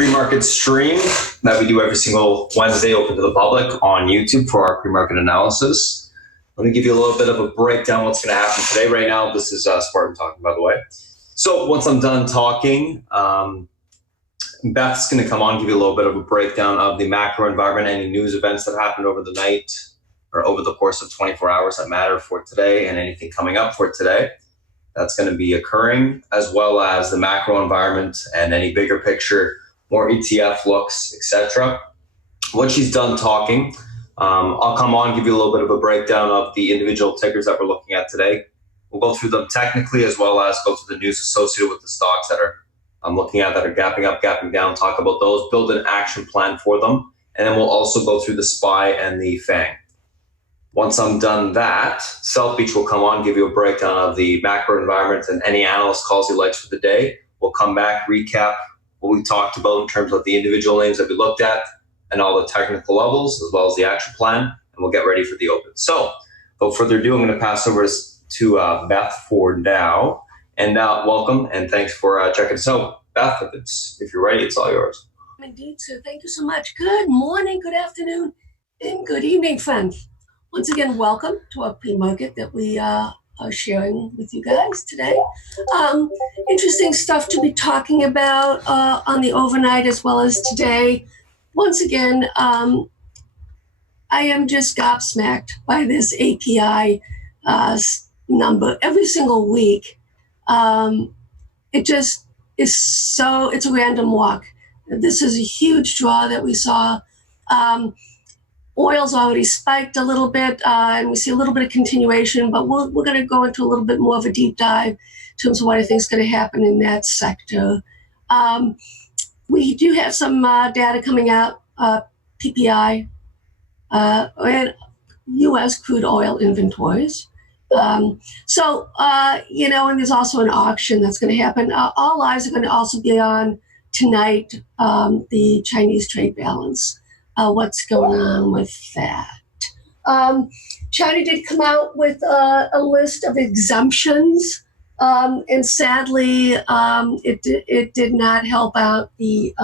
pre-market stream that we do every single Wednesday open to the public on YouTube for our pre-market analysis. Let me give you a little bit of a breakdown what's going to happen today. Right now, this is Spartan talking, by the way. So once I'm done talking, Beth's going to come on, give you a little bit of a breakdown of the macro environment, any news events that happened over the night or over the course of 24 hours that matter for today, and anything coming up for today that's going to be occurring, as well as the macro environment and any bigger picture, more ETF looks, etc. Once she's done talking, I'll come on, give you a little bit of a breakdown of the individual tickers that we're looking at today. We'll go through them technically, as well as go through the news associated with the stocks that I'm looking at that are gapping up, gapping down, talk about those, build an action plan for them, and then we'll also go through the SPY and the Fang. Once I'm done that, South Beach will come on, give you a breakdown of the macro environment and any analyst calls he likes for the day. We'll come back, recap what we talked about in terms of the individual names that we looked at and all the technical levels, as well as the action plan, and we'll get ready for the open. So, without further ado, I'm going to pass over to Beth for now. And welcome, and thanks for checking us out. Beth, if you're ready, it's all yours. Indeed, sir. Thank you so much. Good morning, good afternoon, and good evening, friends. Once again, welcome to our pre-market that we are sharing with you guys today. Interesting stuff to be talking about on the overnight as well as today. Once again, I am just gobsmacked by this API number every single week. It just is it's a random walk. This is a huge draw that we saw. Oil's already spiked a little bit, and we see a little bit of continuation, but we're going to go into a little bit more of a deep dive in terms of what I think is going to happen in that sector. We do have some data coming out, PPI, and U.S. crude oil inventories. And there's also an auction that's going to happen. All eyes are going to also be on tonight, the Chinese trade balance. What's going on with that? China did come out with a list of exemptions, and sadly, it did not help out the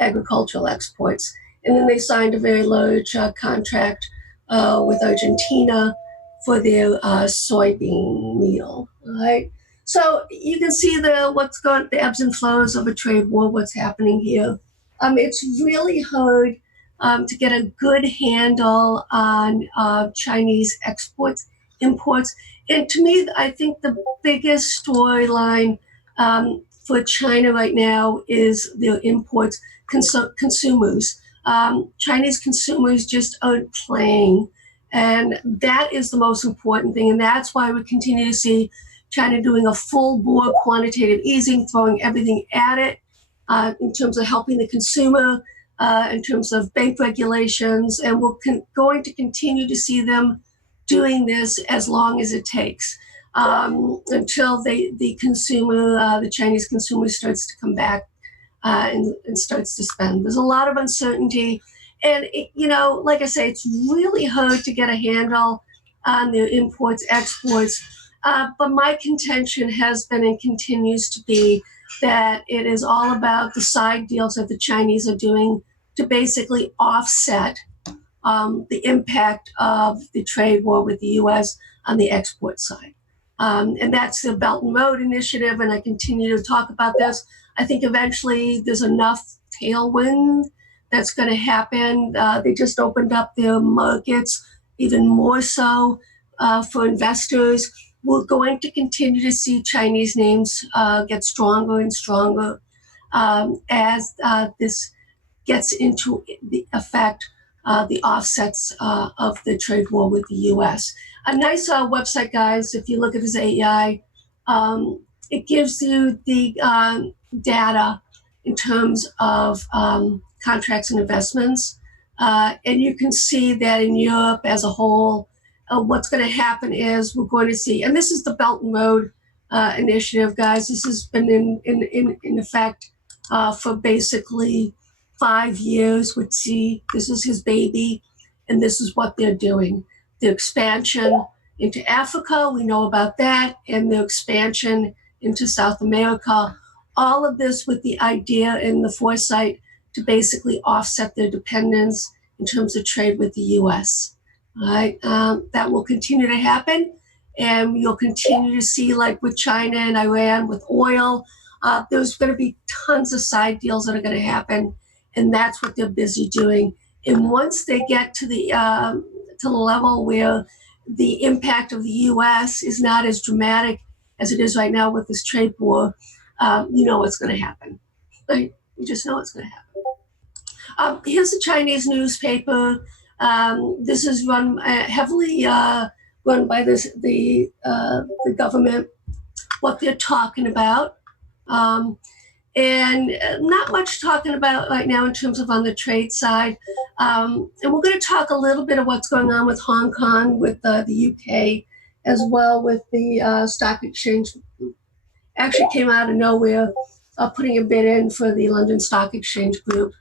agricultural exports. And then they signed a very large contract with Argentina for their soybean meal. All right. So you can see the ebbs and flows of a trade war, what's happening here. It's really hard to get a good handle on Chinese exports, imports. And to me, I think the biggest storyline for China right now is their imports, consumers. Chinese consumers just aren't playing. And that is the most important thing. And that's why we continue to see China doing a full bore quantitative easing, throwing everything at it in terms of helping the consumer, in terms of bank regulations. And we're going to continue to see them doing this as long as it takes until the consumer, the Chinese consumer starts to come back and starts to spend. There's a lot of uncertainty. And, like I say, it's really hard to get a handle on their imports, exports. But my contention has been and continues to be that it is all about the side deals that the Chinese are doing to basically offset the impact of the trade war with the U.S. on the export side. And that's the Belt and Road Initiative, and I continue to talk about this. I think eventually there's enough tailwind that's going to happen. They just opened up their markets even more so for investors. We're going to continue to see Chinese names get stronger and stronger as this gets into the effect, the offsets of the trade war with the U.S. A nice website, guys, if you look at this AEI, it gives you the data in terms of contracts and investments. And you can see that in Europe as a whole, what's going to happen is we're going to see, and this is the Belt and Road Initiative, guys. This has been in effect for basically 5 years. This is his baby, and this is what they're doing. The expansion into Africa, we know about that, and the expansion into South America, all of this with the idea and the foresight to basically offset their dependence in terms of trade with the U.S. All right, that will continue to happen, and you'll continue to see, like with China and Iran with oil, there's going to be tons of side deals that are going to happen, and that's what they're busy doing. And once they get to the level where the impact of the U.S. is not as dramatic as it is right now with this trade war, you know what's going to happen. Right? You just know what's going to happen. Here's a Chinese newspaper. This is run heavily run by the government. What they're talking about, and not much talking about right now in terms of on the trade side. And we're going to talk a little bit of what's going on with Hong Kong, with the UK, as well with the stock exchange. Actually came out of nowhere, putting a bid in for the London Stock Exchange Group.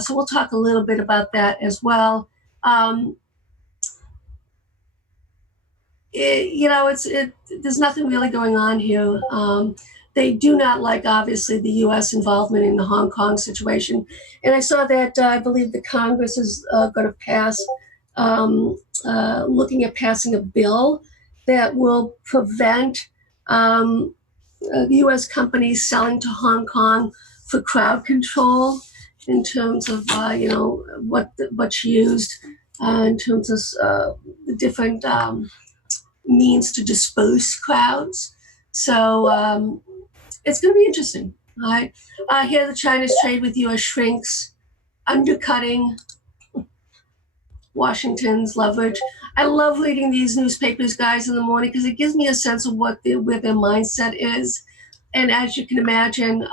So we'll talk a little bit about that as well. There's nothing really going on here. They do not like, obviously, the U.S. involvement in the Hong Kong situation. And I saw that I believe the Congress is going to pass, looking at passing a bill that will prevent U.S. companies selling to Hong Kong for crowd control in terms of, what's used in terms of the different means to disperse crowds. So it's going to be interesting. All right. Here, the China's trade with U.S. shrinks, undercutting Washington's leverage. I love reading these newspapers, guys, in the morning because it gives me a sense of where their mindset is. And as you can imagine,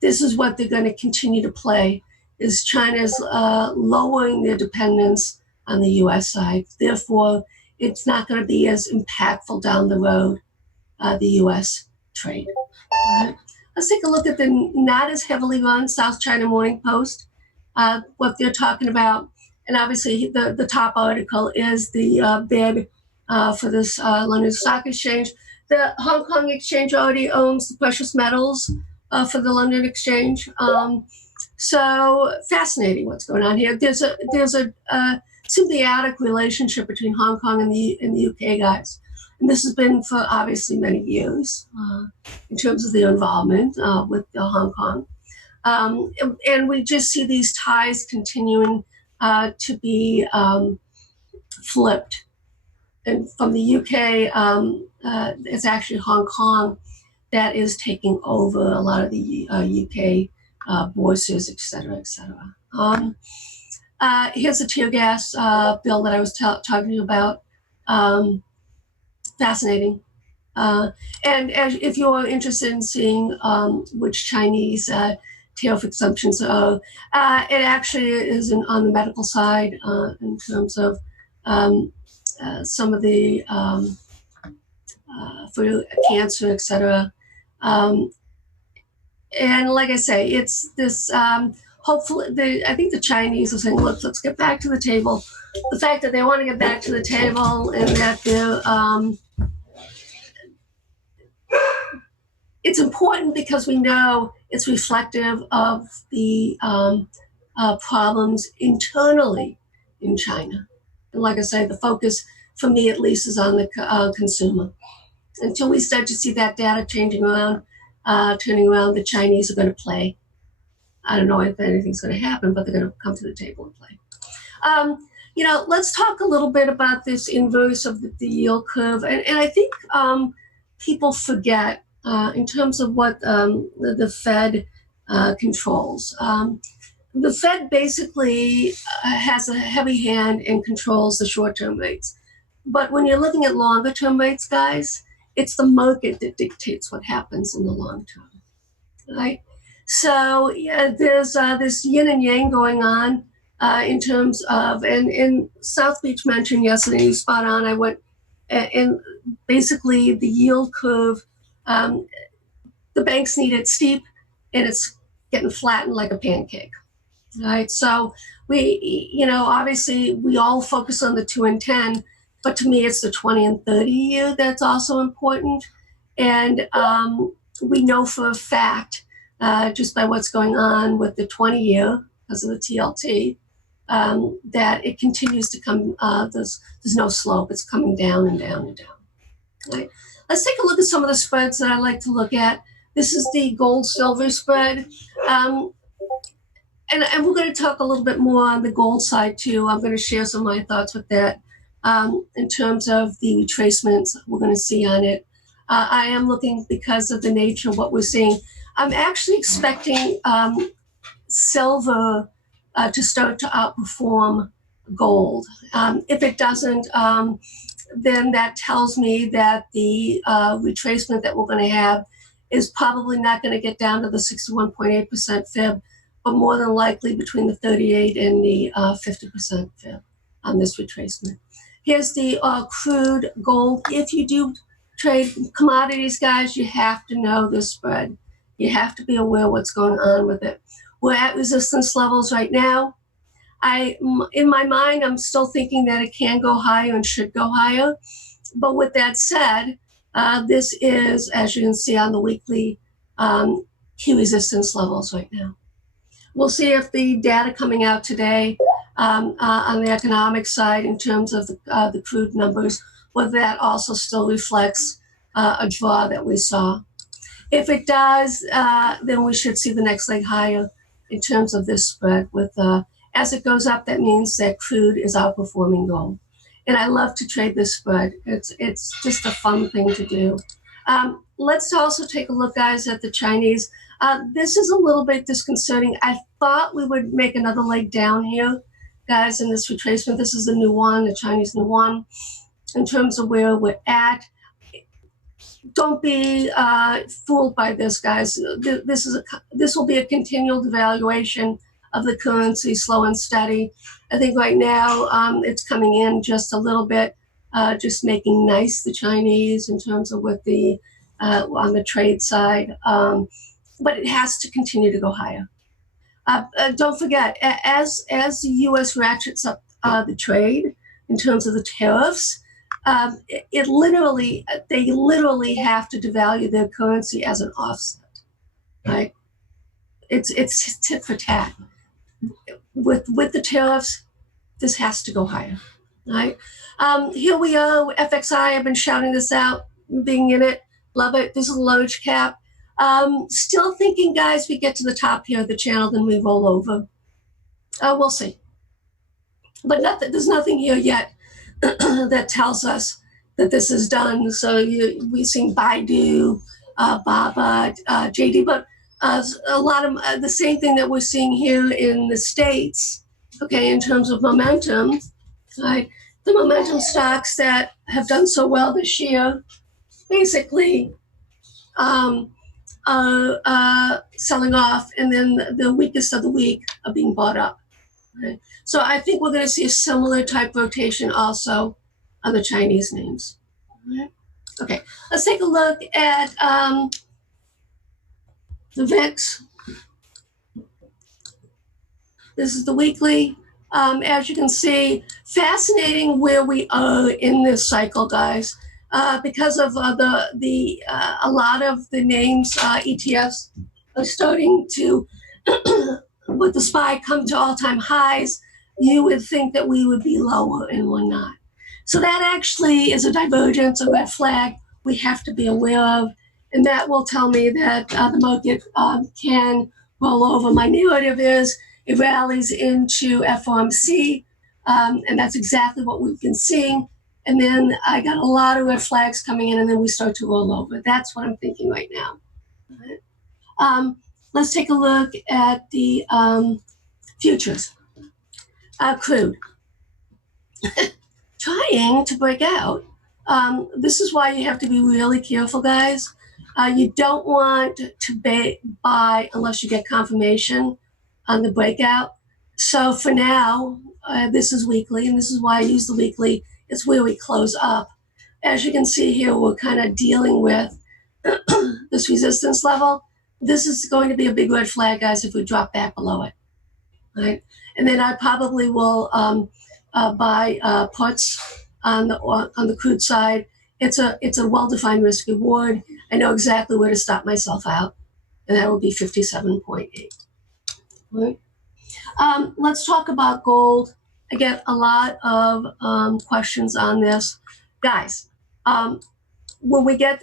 this is what they're going to continue to play, is China's lowering their dependence on the U.S. side. Therefore, it's not going to be as impactful down the road, the U.S. trade. Let's take a look at the not as heavily run South China Morning Post, what they're talking about. And obviously, the top article is the bid for this London Stock Exchange. The Hong Kong Exchange already owns the precious metals for the London Exchange. So fascinating what's going on here. There's a symbiotic relationship between Hong Kong and the UK, guys. And this has been for obviously many years in terms of their involvement with Hong Kong. And we just see these ties continuing to be flipped. And from the UK, it's actually Hong Kong that is taking over a lot of the UK bourses, et cetera, et cetera. Here's a tear gas bill that I was talking about. Fascinating. And if you're interested in seeing which Chinese tariff exemptions are, it actually is on the medical side in terms of some of the for cancer, et cetera. And like I say, it's this, hopefully, I think the Chinese are saying, look, let's get back to the table. The fact that they want to get back to the table and that they're, it's important because we know it's reflective of the problems internally in China. And like I said, the focus, for me at least, is on the consumer. Until we start to see that data changing around, turning around, the Chinese are going to play. I don't know if anything's going to happen, but they're going to come to the table and play. Let's talk a little bit about this inverse of the yield curve. And I think people forget in terms of what the Fed controls. The Fed basically has a heavy hand and controls the short-term rates. But when you're looking at longer-term rates, guys, it's the market that dictates what happens in the long term, right? So there's this yin and yang going on in terms of, and South Beach mentioned yesterday, spot on, I went, and basically the yield curve, the banks need it steep, and it's getting flattened like a pancake, right? So we, obviously we all focus on the 2 and 10, but to me it's the 20 and 30 year that's also important. And we know for a fact, just by what's going on with the 20-year, because of the TLT, that it continues to come, there's no slope. It's coming down and down and down. Right. Let's take a look at some of the spreads that I like to look at. This is the gold-silver spread. And we're going to talk a little bit more on the gold side too. I'm going to share some of my thoughts with that in terms of the retracements we're going to see on it. I am looking, because of the nature of what we're seeing, I'm actually expecting silver to start to outperform gold. If it doesn't, then that tells me that the retracement that we're going to have is probably not going to get down to the 61.8% fib, but more than likely between the 38 and the 50% fib on this retracement. Here's the crude gold. If you do trade commodities, guys, you have to know this spread. You have to be aware of what's going on with it. We're at resistance levels right now. In my mind, I'm still thinking that it can go higher and should go higher. But with that said, this is, as you can see on the weekly, key resistance levels right now. We'll see if the data coming out today on the economic side in terms of the crude numbers, whether that also still reflects a draw that we saw. If it does, then we should see the next leg higher in terms of this spread with as it goes up, that means that crude is outperforming gold. And I love to trade this spread. It's just a fun thing to do. Let's also take a look, guys, at the Chinese. This is a little bit disconcerting. I thought we would make another leg down here, guys, in this retracement. This is the new one, the Chinese new one, in terms of where we're at. Don't be fooled by this, guys. This will be a continual devaluation of the currency, slow and steady. I think right now it's coming in just a little bit, just making nice the Chinese in terms of what the on the trade side, but it has to continue to go higher. Don't forget, as the U.S. ratchets up the trade in terms of the tariffs, they literally have to devalue their currency as an offset, right? It's tit for tat. With the tariffs, this has to go higher, right? Here we are, FXI. I've been shouting this out, being in it, love it. This is a large cap. Still thinking, guys, we get to the top here of the channel, then we roll over. We'll see. But there's nothing here yet that tells us that this is done. So we've seen Baidu, Baba, JD, but a lot of the same thing that we're seeing here in the States, okay, in terms of momentum, right? The momentum stocks that have done so well this year, basically selling off, and then the weakest of the week are being bought up. Right? So I think we're going to see a similar type rotation also on the Chinese names. Right? Okay, let's take a look at the VIX. This is the weekly. As you can see, fascinating where we are in this cycle, guys. Because of a lot of the names, ETFs are starting to, with the SPY, come to all-time highs. You would think that we would be lower, and we're not. So that actually is a divergence, a red flag we have to be aware of, and that will tell me that the market can roll over. My narrative is it rallies into FOMC, and that's exactly what we've been seeing. And then I got a lot of red flags coming in, and then we start to roll over. That's what I'm thinking right now. Right. Let's take a look at the futures. Crude. Trying to break out. This is why you have to be really careful, guys. You don't want to buy unless you get confirmation on the breakout. So for now, this is weekly, and this is why I use the weekly. It's where we close up. As you can see here, we're kind of dealing with this resistance level. This is going to be a big red flag, guys, if we drop back below it, right? And then I probably will buy puts on the crude side it's a well-defined risk reward. I know exactly where to stop myself out, and that will be 57.8. Right. Let's talk about gold. I get a lot of questions on this, guys. When we get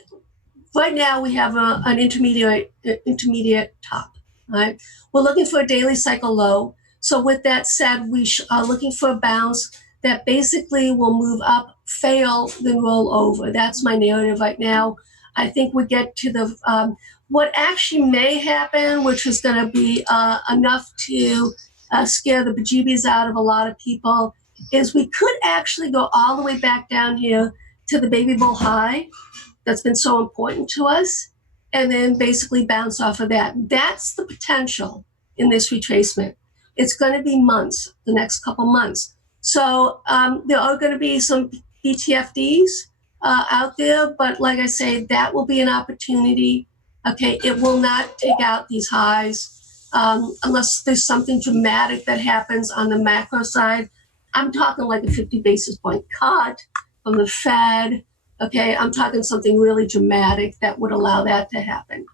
right now, we have an intermediate top. Right, we're looking for a daily cycle low. So with that said, we are looking for a bounce that basically will move up, fail, then roll over. That's my narrative right now. I think we get to the what actually may happen, which is going to be enough to scare the bejeebies out of a lot of people, is we could actually go all the way back down here to the baby bull high that's been so important to us, and then basically bounce off of that. That's the potential in this retracement. It's going to be months, the next couple months. So there are going to be some BTFDs out there, but like I say, that will be an opportunity. Okay, it will not take out these highs unless there's something dramatic that happens on the macro side. I'm talking like a 50 basis point cut from the Fed. Okay, I'm talking something really dramatic that would allow that to happen.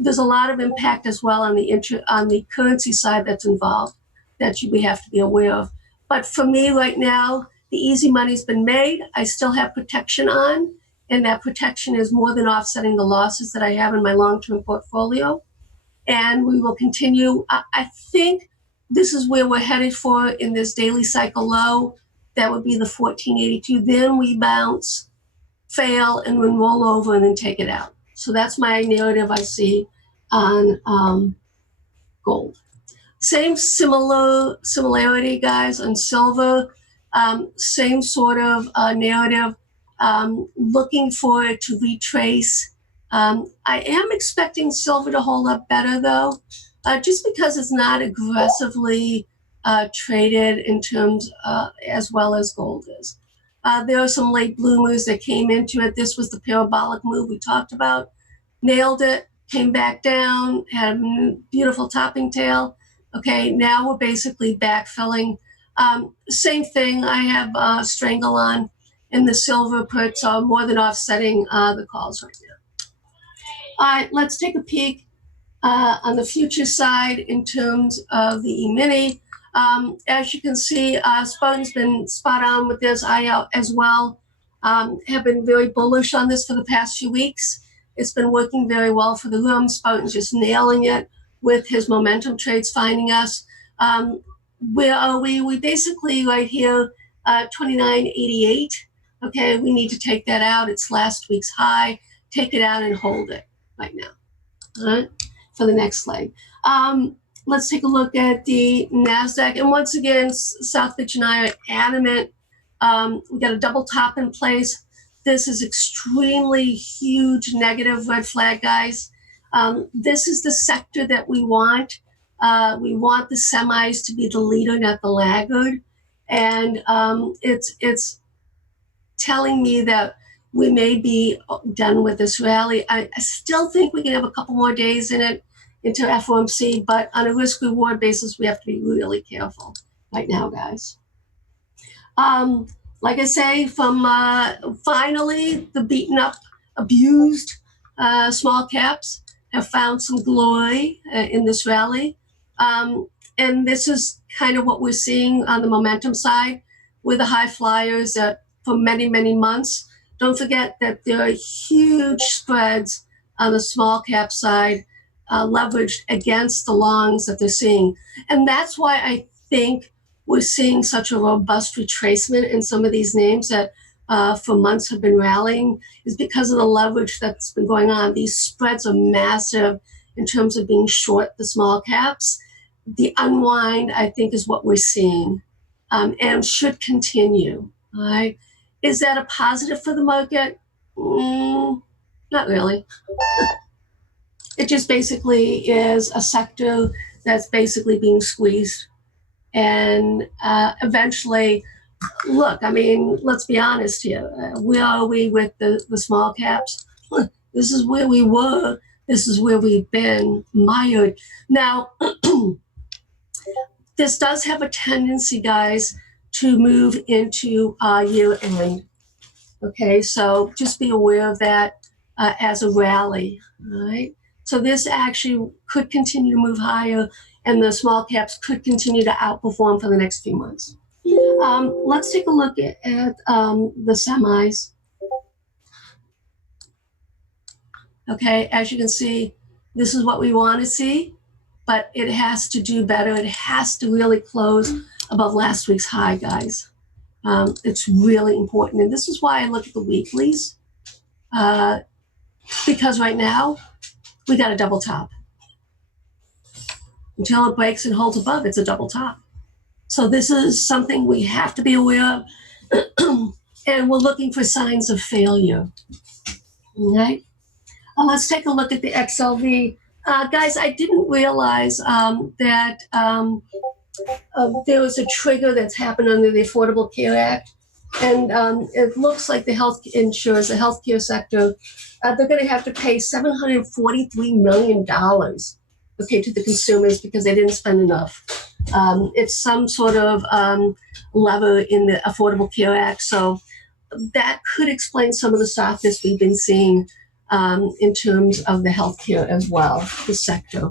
There's a lot of impact as well on the currency side that's involved that we have to be aware of. But for me right now, the easy money's been made. I still have protection on, and that protection is more than offsetting the losses that I have in my long-term portfolio. And we will continue. I think this is where we're headed for in this daily cycle low. That would be the 1482. Then we bounce, fail, and then roll over and then take it out. So that's my narrative I see on gold. Same similarity, guys, on silver. Same sort of narrative. Looking for it to retrace. I am expecting silver to hold up better, though, just because it's not aggressively traded in terms as well as gold is. There are some late bloomers that came into it. This was the parabolic move we talked about. Nailed it, came back down, had a beautiful topping tail. Okay, now we're basically backfilling. Same thing, I have strangle on, and the silver puts are more than offsetting the calls right now. All right, let's take a peek on the future side in terms of the E-mini. As you can see, Spartan's been spot on with this. I as well have been very bullish on this for the past few weeks. It's been working very well for the room. Spartan's just nailing it with his momentum trades, finding us. Where are we? We basically right here, 29.88. Okay, we need to take that out. It's last week's high. Take it out and hold it right now. All right, for the next leg. Let's take a look at the NASDAQ. And once again, Southbridge and I are adamant. We got a double top in place. This is extremely huge negative red flag, guys. This is the sector that we want. We want the semis to be the leader, not the laggard. And it's telling me that we may be done with this rally. I still think we can have a couple more days in it into FOMC, but on a risk-reward basis, we have to be really careful right now, guys. Like I say, from finally the beaten up, abused small caps have found some glory in this rally. And this is kind of what we're seeing on the momentum side with the high flyers for many, many months. Don't forget that there are huge spreads on the small cap side leveraged against the longs that they're seeing. And that's why I think we're seeing such a robust retracement in some of these names that for months have been rallying, is because of the leverage that's been going on. These spreads are massive in terms of being short the small caps. The unwind, I think, is what we're seeing and should continue. All right. Is that a positive for the market? Not really. It just basically is a sector that's basically being squeezed. And eventually, look, I mean, let's be honest here. Where are we with the small caps? This is where we were. This is where we've been mired. Now, this does have a tendency, guys, to move into year end. Okay, so just be aware of that as a rally, all right? So this actually could continue to move higher, and the small caps could continue to outperform for the next few months. Let's take a look at the semis. Okay, as you can see, this is what we want to see, but it has to do better. It has to really close above last week's high, guys. It's really important. And this is why I look at the weeklies, because right now we got a double top. Until it breaks and holds above, it's a double top. So this is something we have to be aware of. And we're looking for signs of failure. All right. Let's take a look at the XLV. Guys, I didn't realize that there was a trigger that's happened under the Affordable Care Act. And it looks like the health insurers, the healthcare sector, they're going to have to pay $743 million, okay, to the consumers because they didn't spend enough. It's some sort of lever in the Affordable Care Act. So that could explain some of the softness we've been seeing in terms of the healthcare as well, the sector.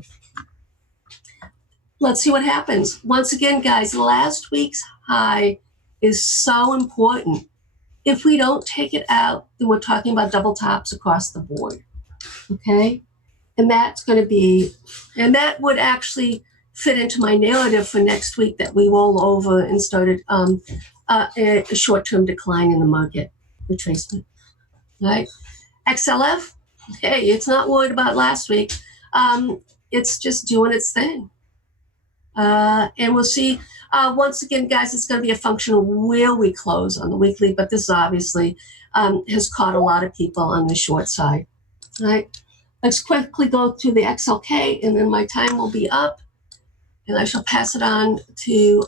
Let's see what happens. Once again, guys, last week's high is so important. If we don't take it out, then we're talking about double tops across the board, okay? And that's going to be, and that would actually fit into my narrative for next week that we roll over and started a short-term decline in the market retracement, right? XLF, hey, it's not worried about last week. It's just doing its thing. And we'll see, once again, guys, it's going to be a function of where we close on the weekly, but this obviously has caught a lot of people on the short side, right? Let's quickly go to the XLK, and then my time will be up, and I shall pass it on to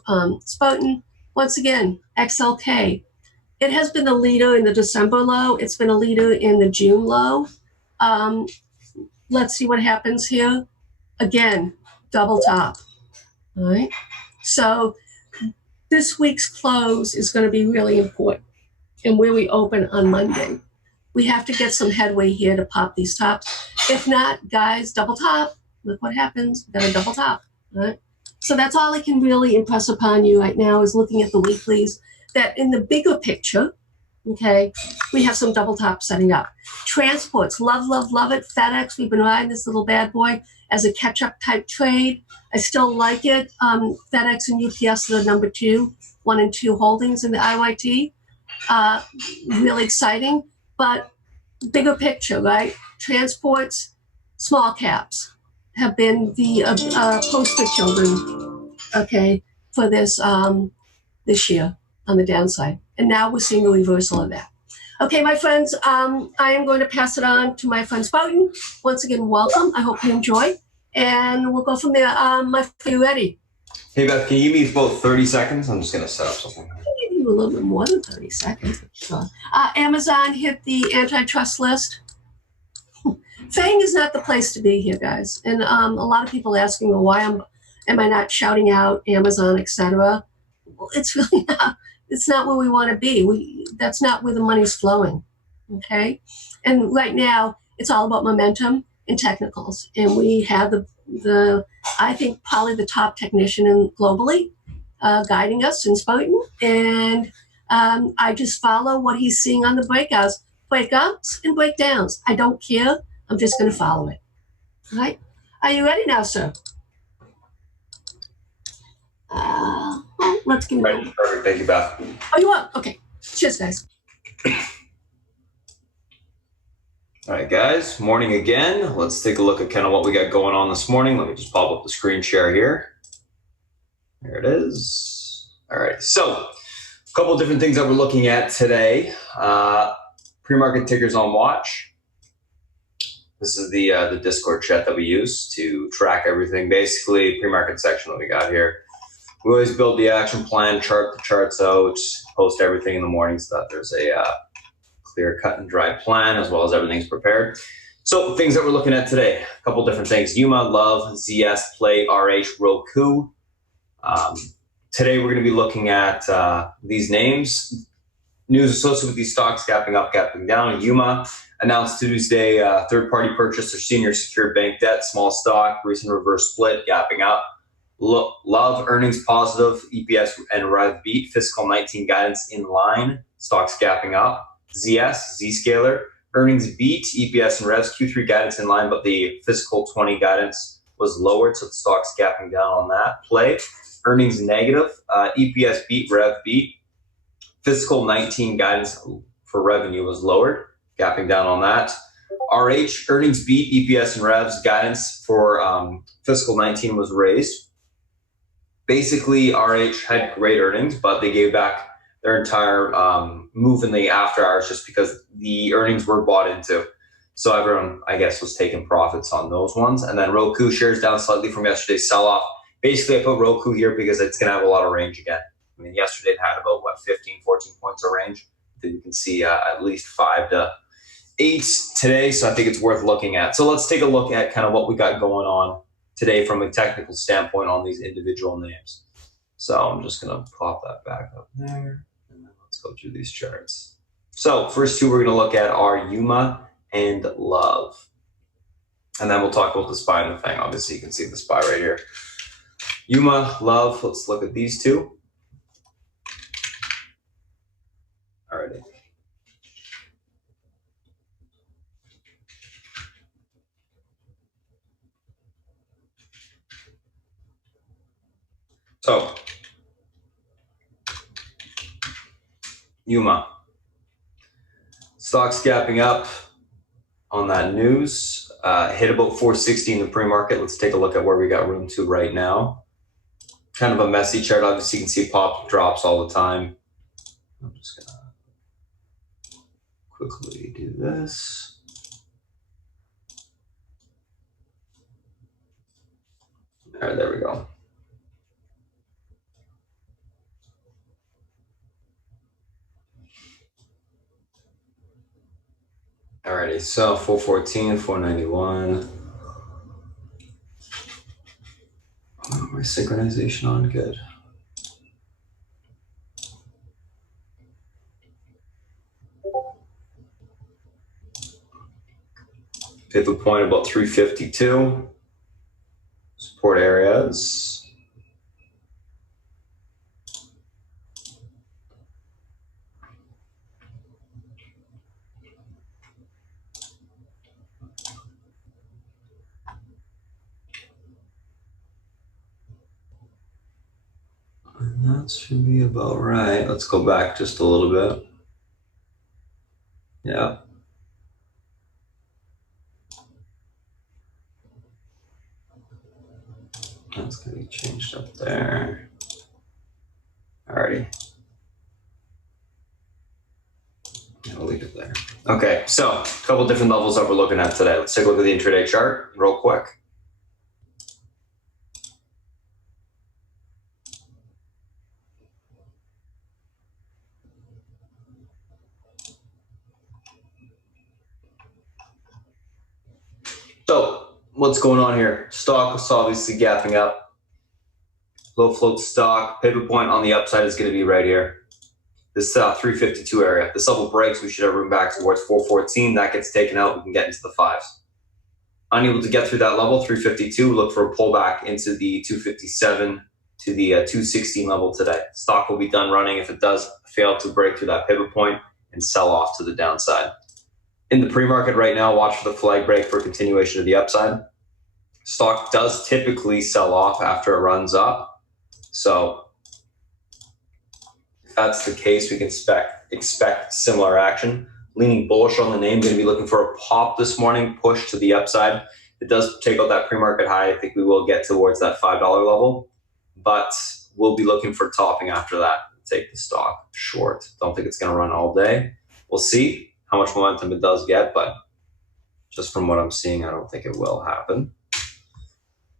Spartan. Once again, XLK. It has been the leader in the December low. It's been a leader in the June low. Let's see what happens here. Again, double top. All right. So this week's close is going to be really important, and where we open on Monday. We have to get some headway here to pop these tops. If not, guys, double top. Look what happens. We got a double top. All right. So that's all I can really impress upon you right now is looking at the weeklies, that in the bigger picture, okay, we have some double tops setting up. Transports, love, love, love it. FedEx, we've been riding this little bad boy as a catch-up type trade. I still like it. FedEx and UPS are the number 2, 1 and 2 holdings in the IYT. Really exciting, but bigger picture, right? Transports, small caps have been the poster children, okay, for this this year on the downside. And now we're seeing a reversal of that. Okay, my friends, I am going to pass it on to my friend Spartan. Once again, welcome. I hope you enjoy. And we'll go from there. My friend, are you ready? Hey, Beth, can you give me about 30 seconds? I'm just going to set up something. I'll give you a little bit more than 30 seconds. Sure. Amazon hit the antitrust list. Fang is not the place to be here, guys. And a lot of people asking, well, why am I not shouting out Amazon, etc.? Well, it's really not. It's not where we want to be. That's not where the money's flowing, okay? And right now, it's all about momentum and technicals. And we have the I think, probably the top technician globally guiding us in Spartan. And I just follow what he's seeing on the breakouts and breakdowns. I don't care. I'm just going to follow it. All right? Are you ready now, sir? Let's get Right. Perfect. Thank you, Beth. Oh, you are? Okay. Cheers, guys. All right, guys. Morning again. Let's take a look at kind of what we got going on this morning. Let me just pop up the screen share here. There it is. All right. So a couple of different things that we're looking at today. Pre-market tickers on watch. This is the Discord chat that we use to track everything. Basically, pre-market section that we got here. We always build the action plan, chart the charts out, post everything in the morning so that there's a clear cut and dry plan as well as everything's prepared. So things that we're looking at today, a couple different things. Yuma, Love, ZS, Play, RH, Roku. Today we're going to be looking at these names. news associated with these stocks gapping up, gapping down. Yuma announced Tuesday third-party purchase of senior secured bank debt, small stock, recent reverse split, gapping up. Love earnings positive, EPS and rev beat, fiscal 19 guidance in line, stocks gapping up. Zscaler, earnings beat, EPS and revs, Q3 guidance in line, but the fiscal 20 guidance was lowered, so the stock's gapping down on that play. Earnings negative, EPS beat, rev beat, fiscal 19 guidance for revenue was lowered, gapping down on that. RH, earnings beat, EPS and revs, guidance for fiscal 19 was raised. Basically, RH had great earnings, but they gave back their entire move in the after hours just because the earnings were bought into. So everyone, I guess, was taking profits on those ones. And then Roku shares down slightly from yesterday's sell-off. Basically, I put Roku here because it's going to have a lot of range again. I mean, yesterday it had about, 15, 14 points of range. I think you can see at least 5 to 8 today, so I think it's worth looking at. So let's take a look at kind of what we got going on today from a technical standpoint on these individual names. So I'm just going to pop that back up there, and then let's go through these charts. So first two we're going to look at are Yuma and Love. And then we'll talk about the SPY and the Fang. Obviously, you can see the SPY right here. Yuma, Love, let's look at these two. Alrighty. So, Yuma. Stocks gapping up on that news. Hit about 460 in the pre-market. Let's take a look at where we got room to right now. Kind of a messy chart. Obviously, you can see pop drops all the time. I'm just going to quickly do this. All right, there we go. Alrighty, so 414, 491. Oh, my synchronization on, good. Pivot point about 352. Support areas. And that should be about right. Let's go back just a little bit. Yeah. That's going to be changed up there. Alrighty. Yeah, we'll leave it there. Okay, so a couple different levels that we're looking at today. Let's take a look at the intraday chart real quick. So what's going on here? Stock is obviously gapping up. Low float stock. Pivot point on the upside is going to be right here. This 352 area. This level breaks, we should have room back towards 414. That gets taken out, we can get into the 5s. Unable to get through that level, 352, look for a pullback into the 257 to the 216 level today. Stock will be done running if it does fail to break through that pivot point and sell off to the downside. In the pre-market right now, watch for the flag break for continuation of the upside. Stock does typically sell off after it runs up. So if that's the case, we can expect similar action. Leaning bullish on the name, going to be looking for a pop this morning, push to the upside. It does take out that pre-market high. I think we will get towards that $5 level, but we'll be looking for topping after that. Take the stock short. Don't think it's going to run all day. We'll see how much momentum it does get, but just from what I'm seeing, I don't think it will happen.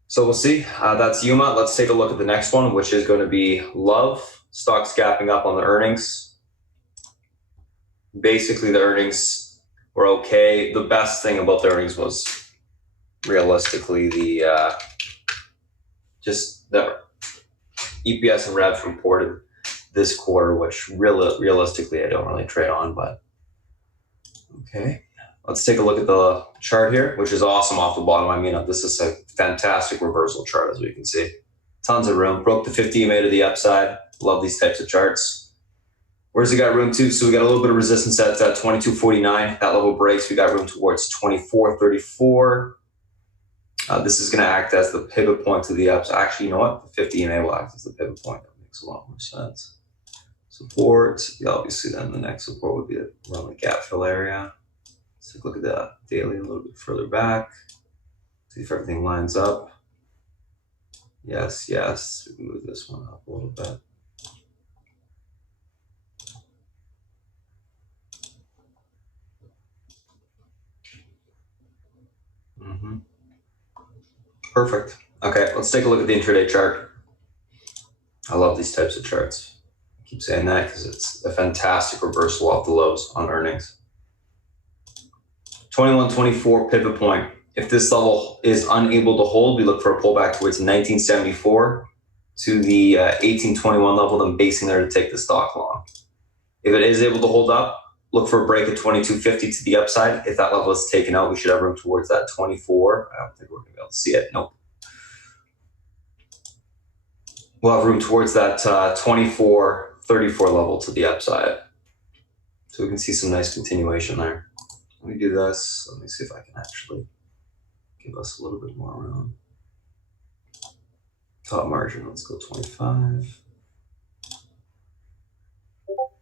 So we'll see. That's Yuma. Let's take a look at the next one, which is going to be Love. Stock's gapping up on the earnings. Basically, the earnings were okay. The best thing about the earnings was realistically just the EPS and revs reported. this quarter, which realistically I don't really trade on, but okay. Let's take a look at the chart here, which is awesome off the bottom. I mean, this is a fantastic reversal chart, as we can see. Tons of room. Broke the 50 EMA to the upside. Love these types of charts. Where's it got room to? So we got a little bit of resistance at 22.49. That level breaks. We got room towards 24.34. This is going to act as the pivot point to the upside. Actually, you know what? The 50 EMA will act as the pivot point. That makes a lot more sense. Support. Yeah, obviously, then the next support would be around the gap fill area. Let's take a look at the daily a little bit further back. See if everything lines up. Yes, yes. We can move this one up a little bit. Perfect. Okay, let's take a look at the intraday chart. I love these types of charts. I keep saying that because it's a fantastic reversal off the lows on earnings. 21.24 pivot point. If this level is unable to hold, we look for a pullback towards 1974 to the 1821 level, then basing there to take the stock long. If it is able to hold up, look for a break at 22.50 to the upside. If that level is taken out, we should have room towards that 24. I don't think we're going to be able to see it. Nope. We'll have room towards that 24.34 level to the upside. So we can see some nice continuation there. Let me do this. Let me see if I can actually give us a little bit more room. Top margin, let's go 25.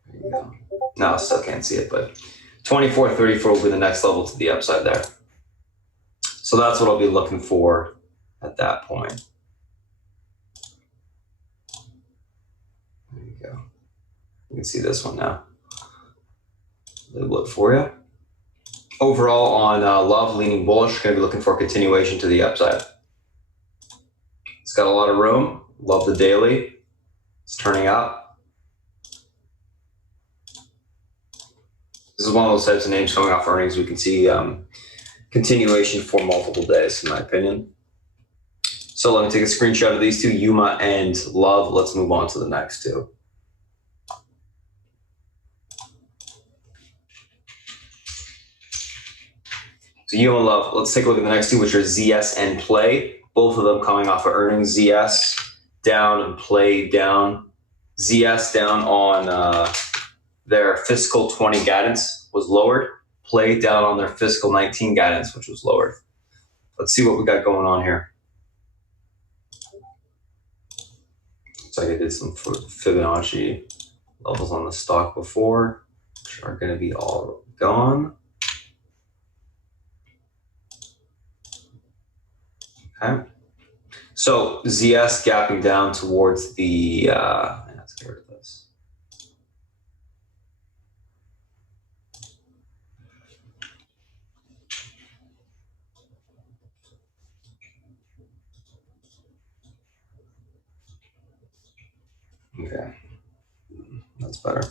There you go. No, still can't see it, but 24.34 will be the next level to the upside there. So that's what I'll be looking for at that point. There you go. You can see this one now. Label it for you. Overall on Love, leaning bullish, going to be looking for a continuation to the upside. It's got a lot of room. Love the daily. It's turning up. This is one of those types of names coming off earnings. We can see continuation for multiple days, in my opinion. So let me take a screenshot of these two, Yuma and Love. Let's move on to the next two. So Yuma and Love, let's take a look at the next two, which are ZS and Play. Both of them coming off of earnings. ZS down and Play down. ZS down on their fiscal 20 guidance was lowered. Play down on their fiscal 19 guidance, which was lowered. Let's see what we got going on here. Looks like I did some Fibonacci levels on the stock before, which are going to be all gone. Okay. So ZS gapping down towards the, let's get rid of this. Okay, that's better.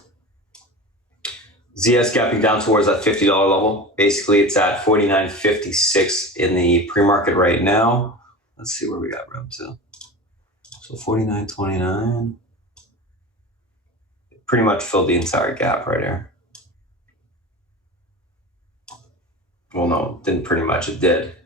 ZS gapping down towards that $50 level. Basically, it's at $49.56 in the pre-market right now. Let's see where we got room to. So $49.29. Pretty much filled the entire gap right here. Well, no, didn't pretty much, it did.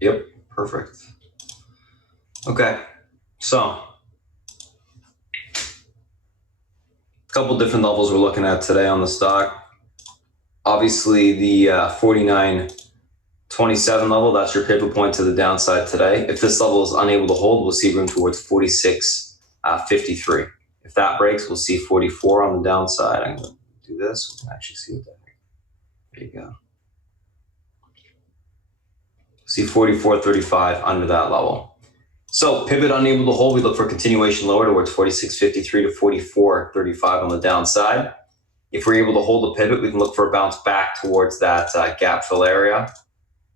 Yep, perfect. Okay, so a couple different levels we're looking at today on the stock. Obviously, the 49.27 level, that's your pivot point to the downside today. If this level is unable to hold, we'll see room towards 46.53. If that breaks, we'll see 44 on the downside. I'm going to do this. We can actually see what that is. There you go. See 44.35 under that level. So pivot unable to hold, we look for continuation lower towards 46.53 to 44.35 on the downside. If we're able to hold a pivot, we can look for a bounce back towards that gap fill area.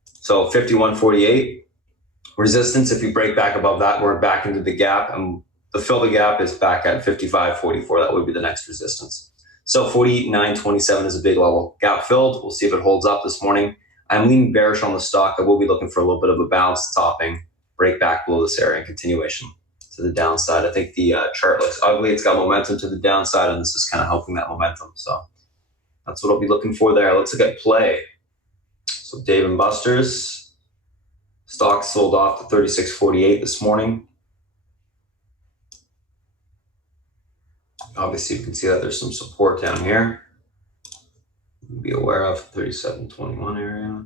So 51.48 resistance. If we break back above that, we're back into the gap, and the fill the gap is back at 55.44. That would be the next resistance. So 49.27 is a big level. Gap filled. We'll see if it holds up this morning. I'm leaning bearish on the stock. I will be looking for a little bit of a bounce topping, break back below this area, and continuation to the downside. I think the chart looks ugly. It's got momentum to the downside, and this is kind of helping that momentum. So that's what I'll be looking for there. Let's look at play. So Dave & Buster's stock sold off to 36.48 this morning. Obviously, you can see that there's some support down here. Be aware of 37.21 area.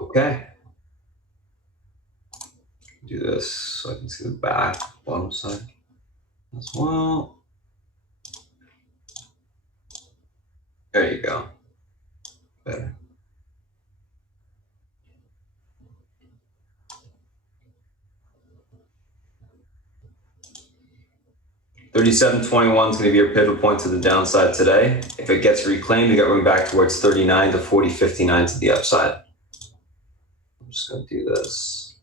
Okay. Do this so I can see the back, bottom side as well. There you go. Better. $37.21 is going to be your pivot point to the downside today. If it gets reclaimed, you got room back towards 39 to 40.59 to the upside. I'm just going to do this.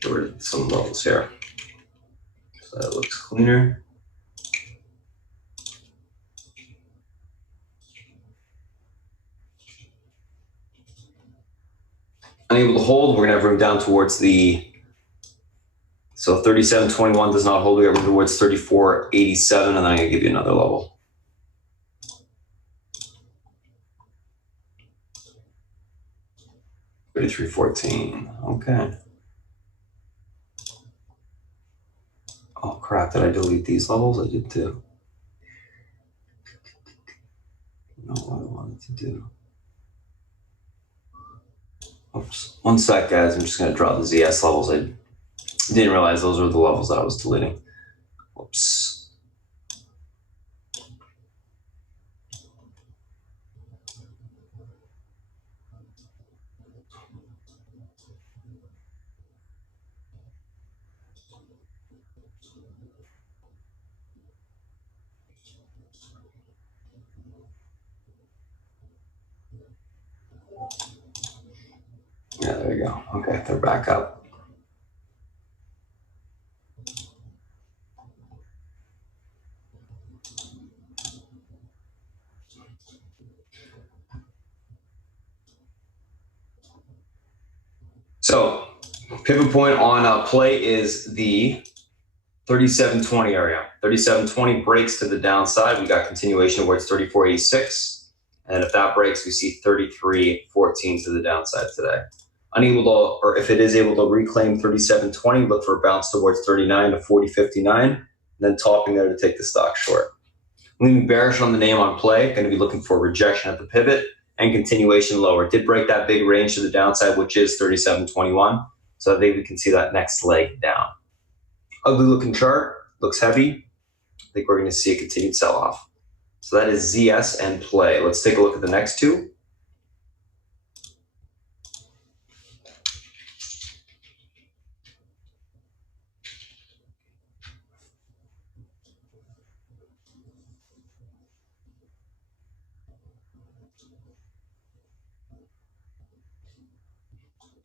Get rid of some levels here so that looks cleaner. Unable to hold, we're going to have room down towards the, so 37.21 does not hold, we got room towards 34.87, and then I'm going to give you another level. $33.14, okay. Oh crap, did I delete these levels? I did too. Not what I wanted to do. Oops, one sec guys, I'm just going to draw the ZS levels. I didn't realize those were the levels that I was deleting. Oops. Yeah, there you go. Okay, they're back up. So pivot point on play is the 37.20 area. 37.20 breaks to the downside. We got continuation towards 34.86. And if that breaks, we see 33.14 to the downside today. Unable to, or if it is able to reclaim 37.20, look for a bounce towards 39 to 40.59, and then topping there to take the stock short. Leaning bearish on the name on play, going to be looking for rejection at the pivot and continuation lower. Did break that big range to the downside, which is 37.21. So I think we can see that next leg down. Ugly looking chart, looks heavy. I think we're going to see a continued sell-off. So that is ZS and play. Let's take a look at the next two.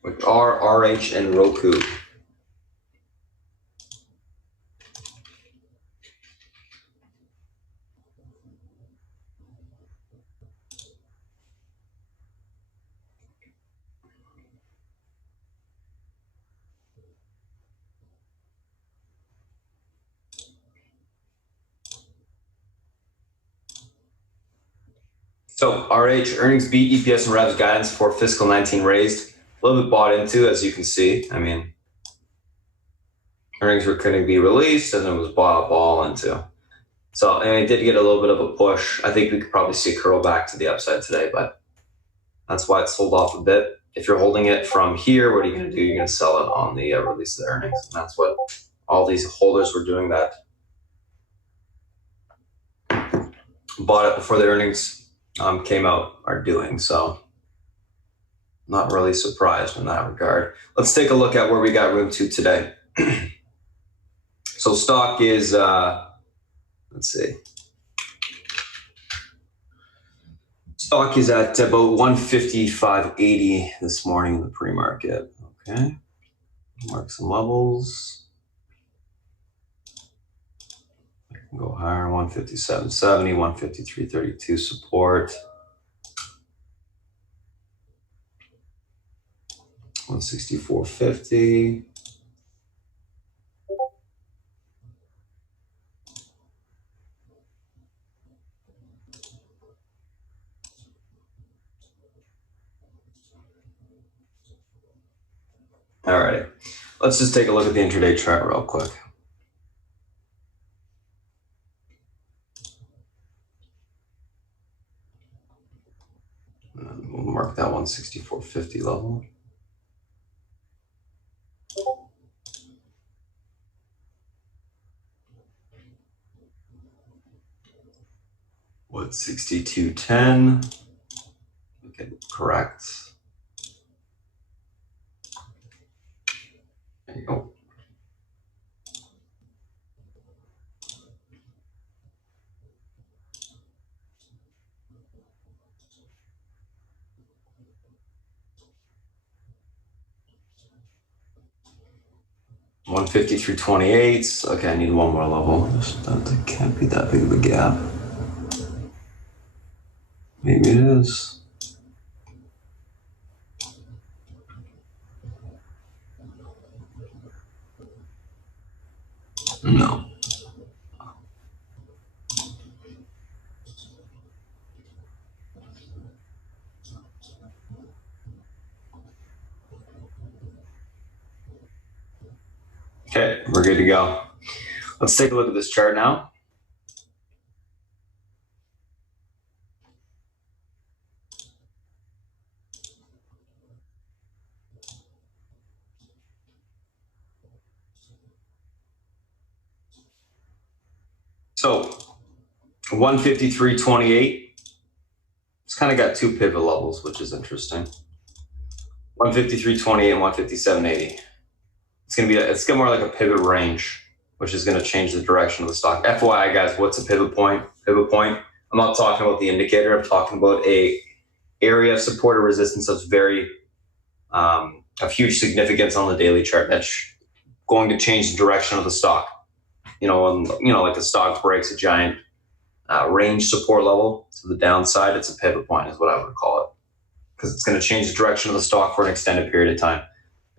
Which are RH and Roku. So RH earnings beat, EPS and revs guidance for fiscal 19 raised. A little bit bought into, as you can see. I mean, earnings were going to be released and it was bought all into. So, and it did get a little bit of a push. I think we could probably see a curl back to the upside today, but that's why it sold off a bit. If you're holding it from here, what are you going to do? You're going to sell it on the release of the earnings. And that's what all these holders were doing that bought it before the earnings came out are doing. So not really surprised in that regard. Let's take a look at where we got room to today. So stock is, let's see. Stock is at about 155.80 this morning in the pre-market. Okay, mark some levels. I can go higher, 157.70, 153.32 support. 164.50. All right, let's just take a look at the intraday chart real quick. And we'll mark that 164.50 level. What, 62.10? Okay, correct. There you go. $153.28. Okay, I need one more level. That can't be that big of a gap. Maybe it is. No. Okay, we're good to go. Let's take a look at this chart now. So 153.28. It's kind of got two pivot levels, which is interesting. 153.28 and 157.80. It's gonna more like a pivot range, which is going to change the direction of the stock. FYI, guys, what's a pivot point? Pivot point. I'm not talking about the indicator. I'm talking about a area of support or resistance that's very of huge significance on the daily chart. That's going to change the direction of the stock. Like the stock breaks a giant range support level to the downside, it's a pivot point, is what I would call it, because it's going to change the direction of the stock for an extended period of time.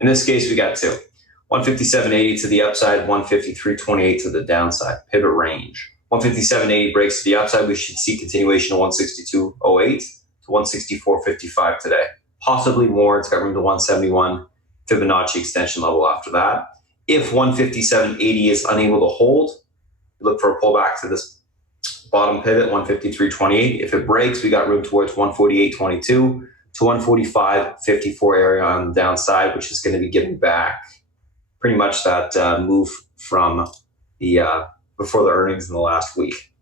In this case, we got two. 157.80 to the upside, 153.28 to the downside. Pivot range. 157.80 breaks to the upside. We should see continuation of 162.08 to 164.55 today. Possibly more. It's got room to 171 Fibonacci extension level after that. If 157.80 is unable to hold, look for a pullback to this bottom pivot, 153.28. If it breaks, we got room towards 148.22 to 145.54 area on the downside, which is going to be giving back pretty much that move from the before the earnings in the last week.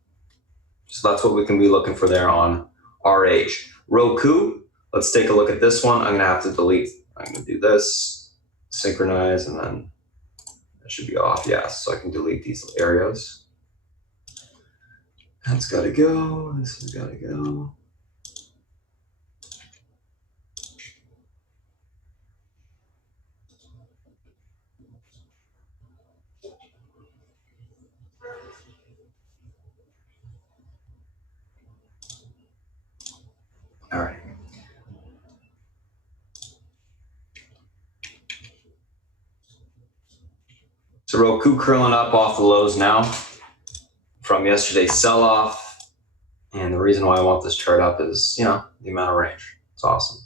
So that's what we can be looking for there on RH. Roku, let's take a look at this one. I'm going to have to delete. I'm going to do this, synchronize, and then that should be off. Yes, so I can delete these areas. That's got to go. This has got to go. All right. So Roku curling up off the lows now from yesterday's sell-off. And the reason why I want this chart up is, the amount of range. It's awesome.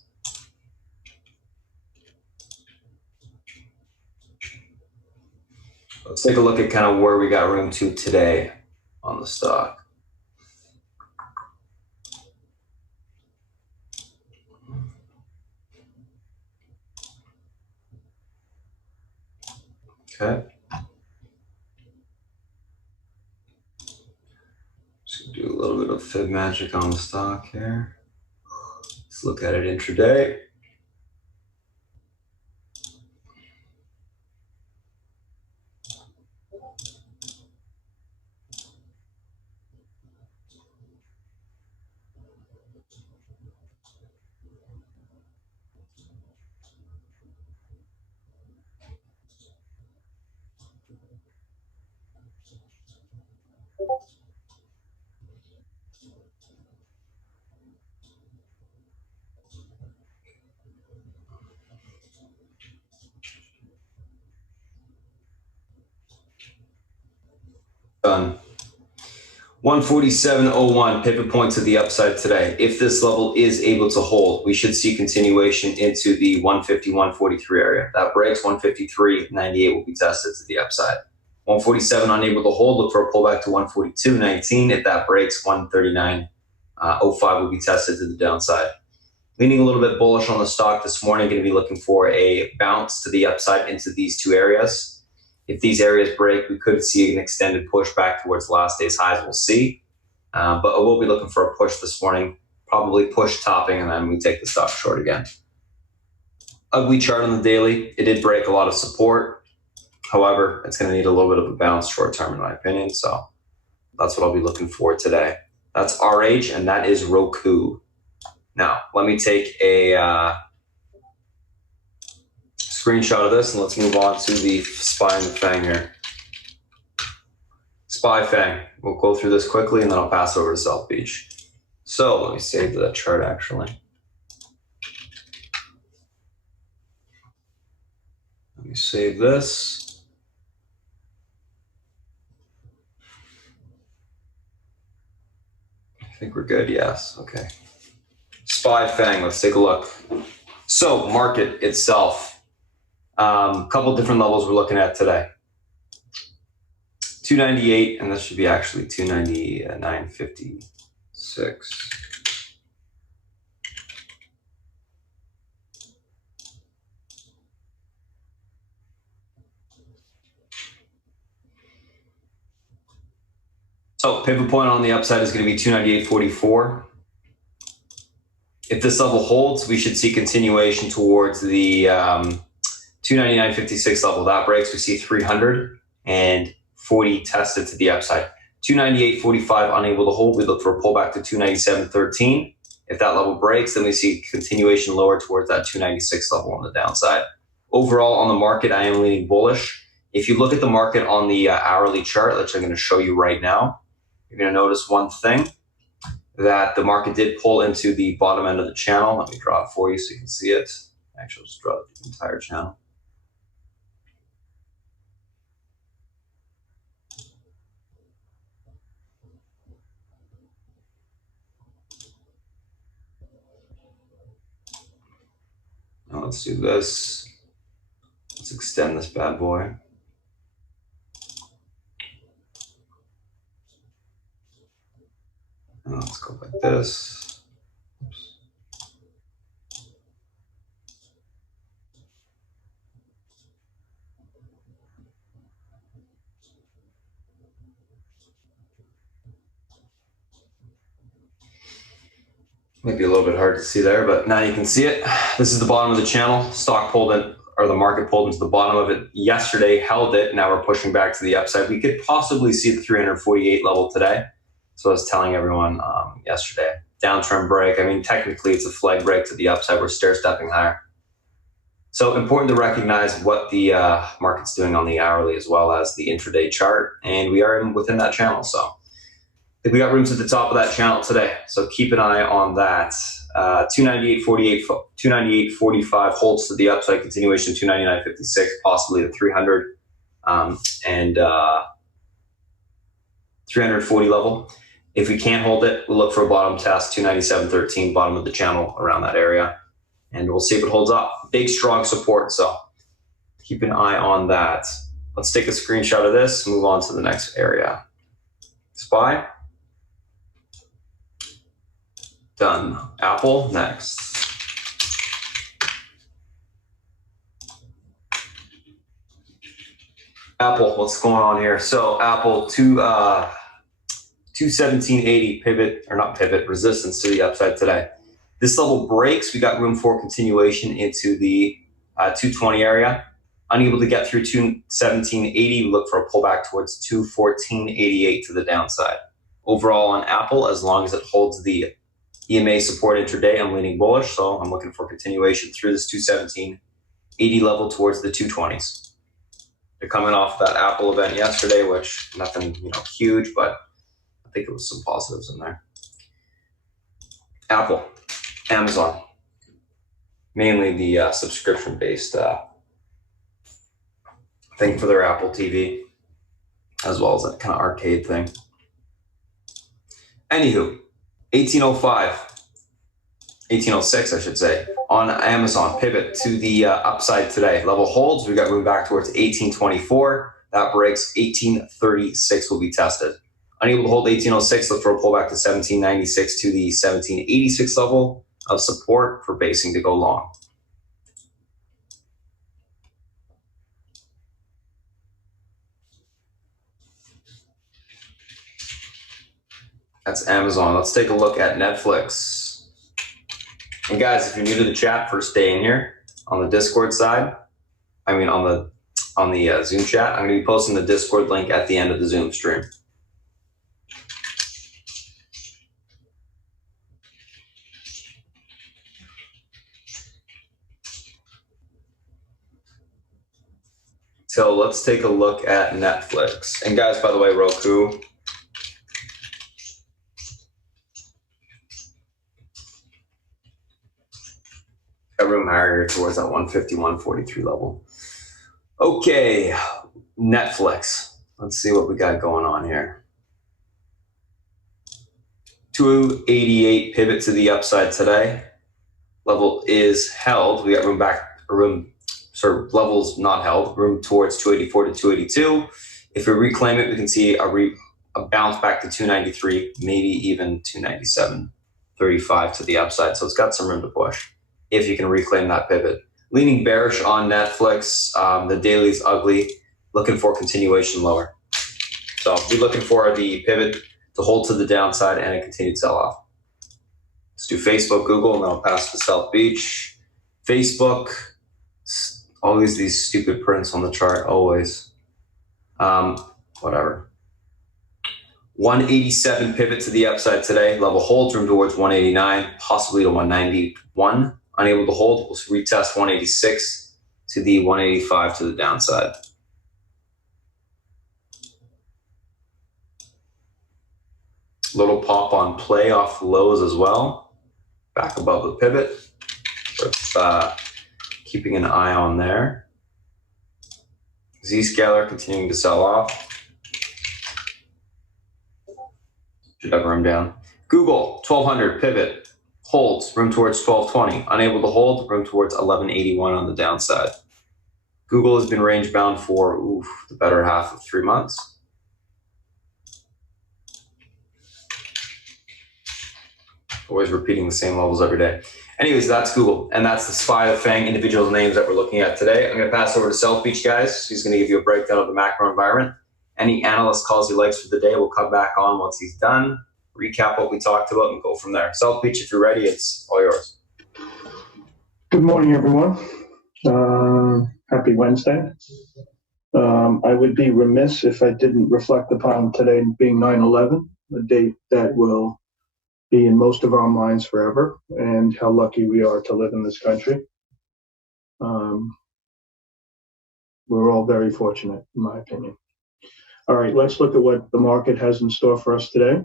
Let's take a look at kind of where we got room to today on the stock. Okay. Just gonna do a little bit of fib magic on the stock here. Let's look at it intraday. Done. 147.01 pivot point to the upside today. If this level is able to hold, we should see continuation into the 150, 143 area. That breaks 153.98 will be tested to the upside. 147 unable to hold, look for a pullback to 142.19. If that breaks, 139.05 will be tested to the downside. Leaning a little bit bullish on the stock this morning, going to be looking for a bounce to the upside into these two areas. If these areas break, we could see an extended push back towards last day's highs. We'll see. But I will be looking for a push this morning, probably push topping, and then we take the stock short again. Ugly chart on the daily. It did break a lot of support. However, it's going to need a little bit of a bounce short term, in my opinion. So that's what I'll be looking for today. That's RH, and that is Roku. Now, let me take a screenshot of this, and let's move on to the SPY and the Fang here. SPY Fang. We'll go through this quickly, and then I'll pass over to South Beach. So let me save that chart, actually. Let me save this. I think we're good. Yes. Okay. SPY Fang. Let's take a look. So market itself. Couple different levels we're looking at today. 298, and this should be actually 299.56. So pivot point on the upside is going to be 298.44. If this level holds, we should see continuation towards the 299.56 level. That breaks, we see 340 tested to the upside. 298.45 unable to hold, we look for a pullback to 297.13. If that level breaks, then we see continuation lower towards that 296 level on the downside. Overall on the market, I am leaning bullish. If you look at the market on the hourly chart, which I'm going to show you right now, you're going to notice one thing, that the market did pull into the bottom end of the channel. Let me draw it for you so you can see it. Actually, I'll just draw the entire channel. Now let's do this. Let's extend this bad boy. And let's go like this. Oops. Might be a little bit hard to see there, but now you can see it. This is the bottom of the channel. Stock pulled in, or the market pulled into the bottom of it yesterday, held it. Now we're pushing back to the upside. We could possibly see the 348 level today. So I was telling everyone yesterday, downtrend break. I mean, technically it's a flag break to the upside. We're stair stepping higher. So important to recognize what the market's doing on the hourly as well as the intraday chart. And we are within that channel. So I think we got rooms at the top of that channel today. So keep an eye on that. 298.48, 298.45 holds to the upside, continuation 299.56, possibly the 300 and 340 level. If we can't hold it, we'll look for a bottom test, 297.13, bottom of the channel around that area. And we'll see if it holds up. Big, strong support, so keep an eye on that. Let's take a screenshot of this, move on to the next area. SPY. Done. Apple, next. Apple, what's going on here? So Apple, 217.80 pivot, or not pivot, resistance to the upside today. This level breaks, we got room for continuation into the 220 area. Unable to get through 217.80, we look for a pullback towards 214.88 to the downside. Overall on Apple, as long as it holds the EMA support intraday, I'm leaning bullish, so I'm looking for continuation through this 217.80 level towards the 220s. They're coming off that Apple event yesterday, which nothing huge, but I think it was some positives in there. Apple, Amazon, mainly the subscription-based thing for their Apple TV, as well as that kind of arcade thing. Anywho, 1806, I should say, on Amazon, pivot to the upside today. Level holds, we got room back towards 1824. That breaks, 1836 will be tested. Unable to hold 1806, look for a pullback to 1796 to the 1786 level of support for basing to go long. That's Amazon. Let's take a look at Netflix. And guys, if you're new to the chat, first day in here on the Discord side, on the Zoom chat, I'm going to be posting the Discord link at the end of the Zoom stream. So let's take a look at Netflix. And guys, by the way, Roku. Got room higher towards that 150, 143 level. Okay, Netflix. Let's see what we got going on here. 288 pivot to the upside today. Level is held. We got levels not held. Room towards 284 to 282. If we reclaim it, we can see a bounce back to 293, maybe even 297.35 to the upside. So it's got some room to push if you can reclaim that pivot. Leaning bearish on Netflix. The daily is ugly. Looking for continuation lower. So I'll be looking for the pivot to hold to the downside and a continued sell-off. Let's do Facebook, Google, and then I'll pass to South Beach. Facebook, always these stupid prints on the chart, always. Whatever. 187 pivot to the upside today. Level holds, room towards 189, possibly to 191. Unable to hold, we'll retest 186 to the 185 to the downside. Little pop on play off lows as well. Back above the pivot. With keeping an eye on there. Zscaler continuing to sell off. Should have room down. Google, 1200 pivot. Holds, room towards 1220. Unable to hold, room towards 1181 on the downside. Google has been range bound for the better half of 3 months. Always repeating the same levels every day. Anyways, that's Google, and that's the SPY, the Fang individual names that we're looking at today. I'm going to pass over to South Beach, guys. He's going to give you a breakdown of the macro environment. Any analyst calls he likes for the day, we'll come back on once he's done, recap what we talked about, and go from there. South Beach, if you're ready, it's all yours. Good morning, everyone. Happy Wednesday. I would be remiss if I didn't reflect upon today being 9/11, a date that will be in most of our minds forever, and how lucky we are to live in this country. We're all very fortunate, in my opinion. All right, let's look at what the market has in store for us today.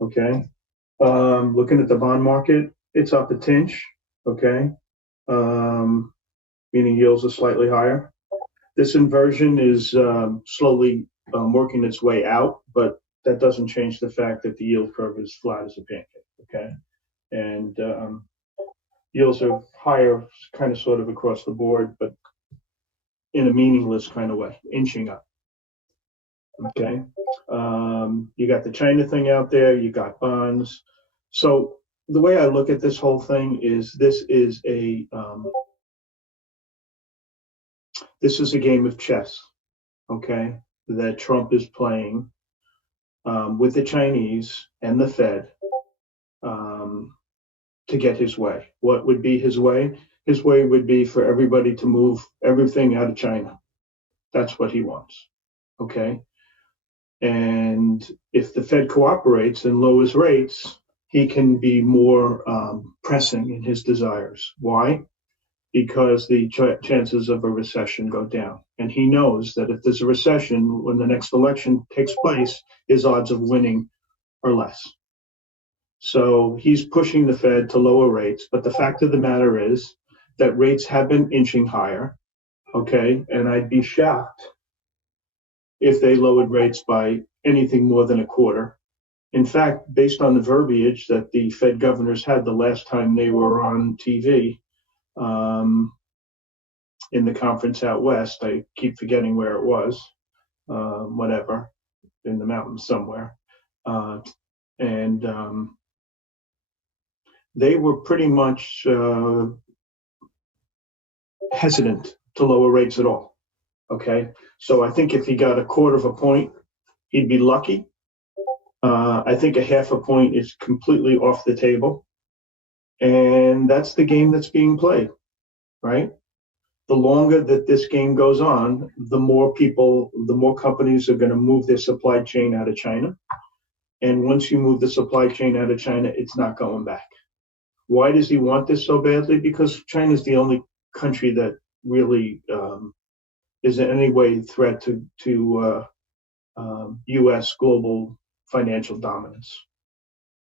Okay, looking at the bond market, it's up a tinge. Okay, meaning yields are slightly higher. This inversion is slowly working its way out, but that doesn't change the fact that the yield curve is flat as a pancake, okay? And yields are higher kind of sort of across the board, but in a meaningless kind of way, inching up, okay? You got the China thing out there, you got bonds. So the way I look at this whole thing is this is a game of chess, okay, that Trump is playing with the Chinese and the Fed to get his way. What would be his way? His way would be for everybody to move everything out of China. That's what he wants, okay? And if the Fed cooperates and lowers rates, he can be more pressing in his desires. Why? Because the chances of a recession go down. And he knows that if there's a recession, when the next election takes place, his odds of winning are less. So he's pushing the Fed to lower rates. But the fact of the matter is that rates have been inching higher, okay? And I'd be shocked if they lowered rates by anything more than a quarter. In fact, based on the verbiage that the Fed governors had the last time they were on TV, in the conference out west, I keep forgetting where it was, whatever, in the mountains somewhere. And they were pretty much hesitant to lower rates at all, okay? So I think if he got a quarter of a point, he'd be lucky. I think a half a point is completely off the table. And that's the game that's being played, right? The longer that this game goes on, the more companies are going to move their supply chain out of China. And once you move the supply chain out of China, it's not going back. Why does he want this so badly? Because China is the only country that really is in any way threat to U.S. global financial dominance.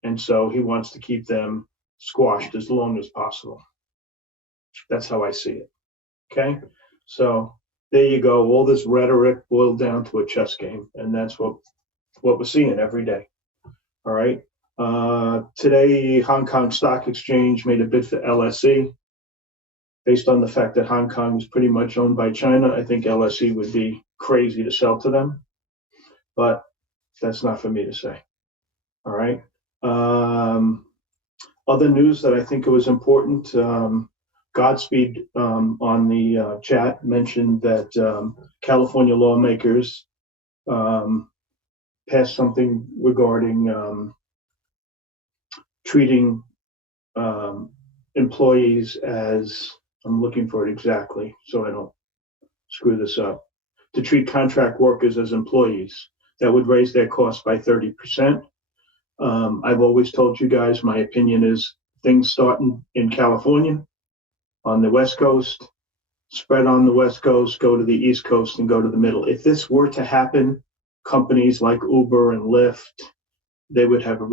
And so he wants to keep them squashed as long as possible. That's how I see it. Okay, so there you go. All this rhetoric boiled down to a chess game, and that's what we're seeing every day. All right. Today, Hong Kong Stock Exchange made a bid for LSE. Based on the fact that Hong Kong is pretty much owned by China, I think LSE would be crazy to sell to them, but that's not for me to say. All right. Other news that I think it was important. Godspeed on the chat mentioned that California lawmakers passed something regarding treating employees as, I'm looking for it exactly so I don't screw this up, to treat contract workers as employees. That would raise their costs by 30%. I've always told you guys, my opinion is things starting in California, on the West Coast, spread on the West Coast, go to the East Coast, and go to the middle. If this were to happen, companies like Uber and Lyft, they would have a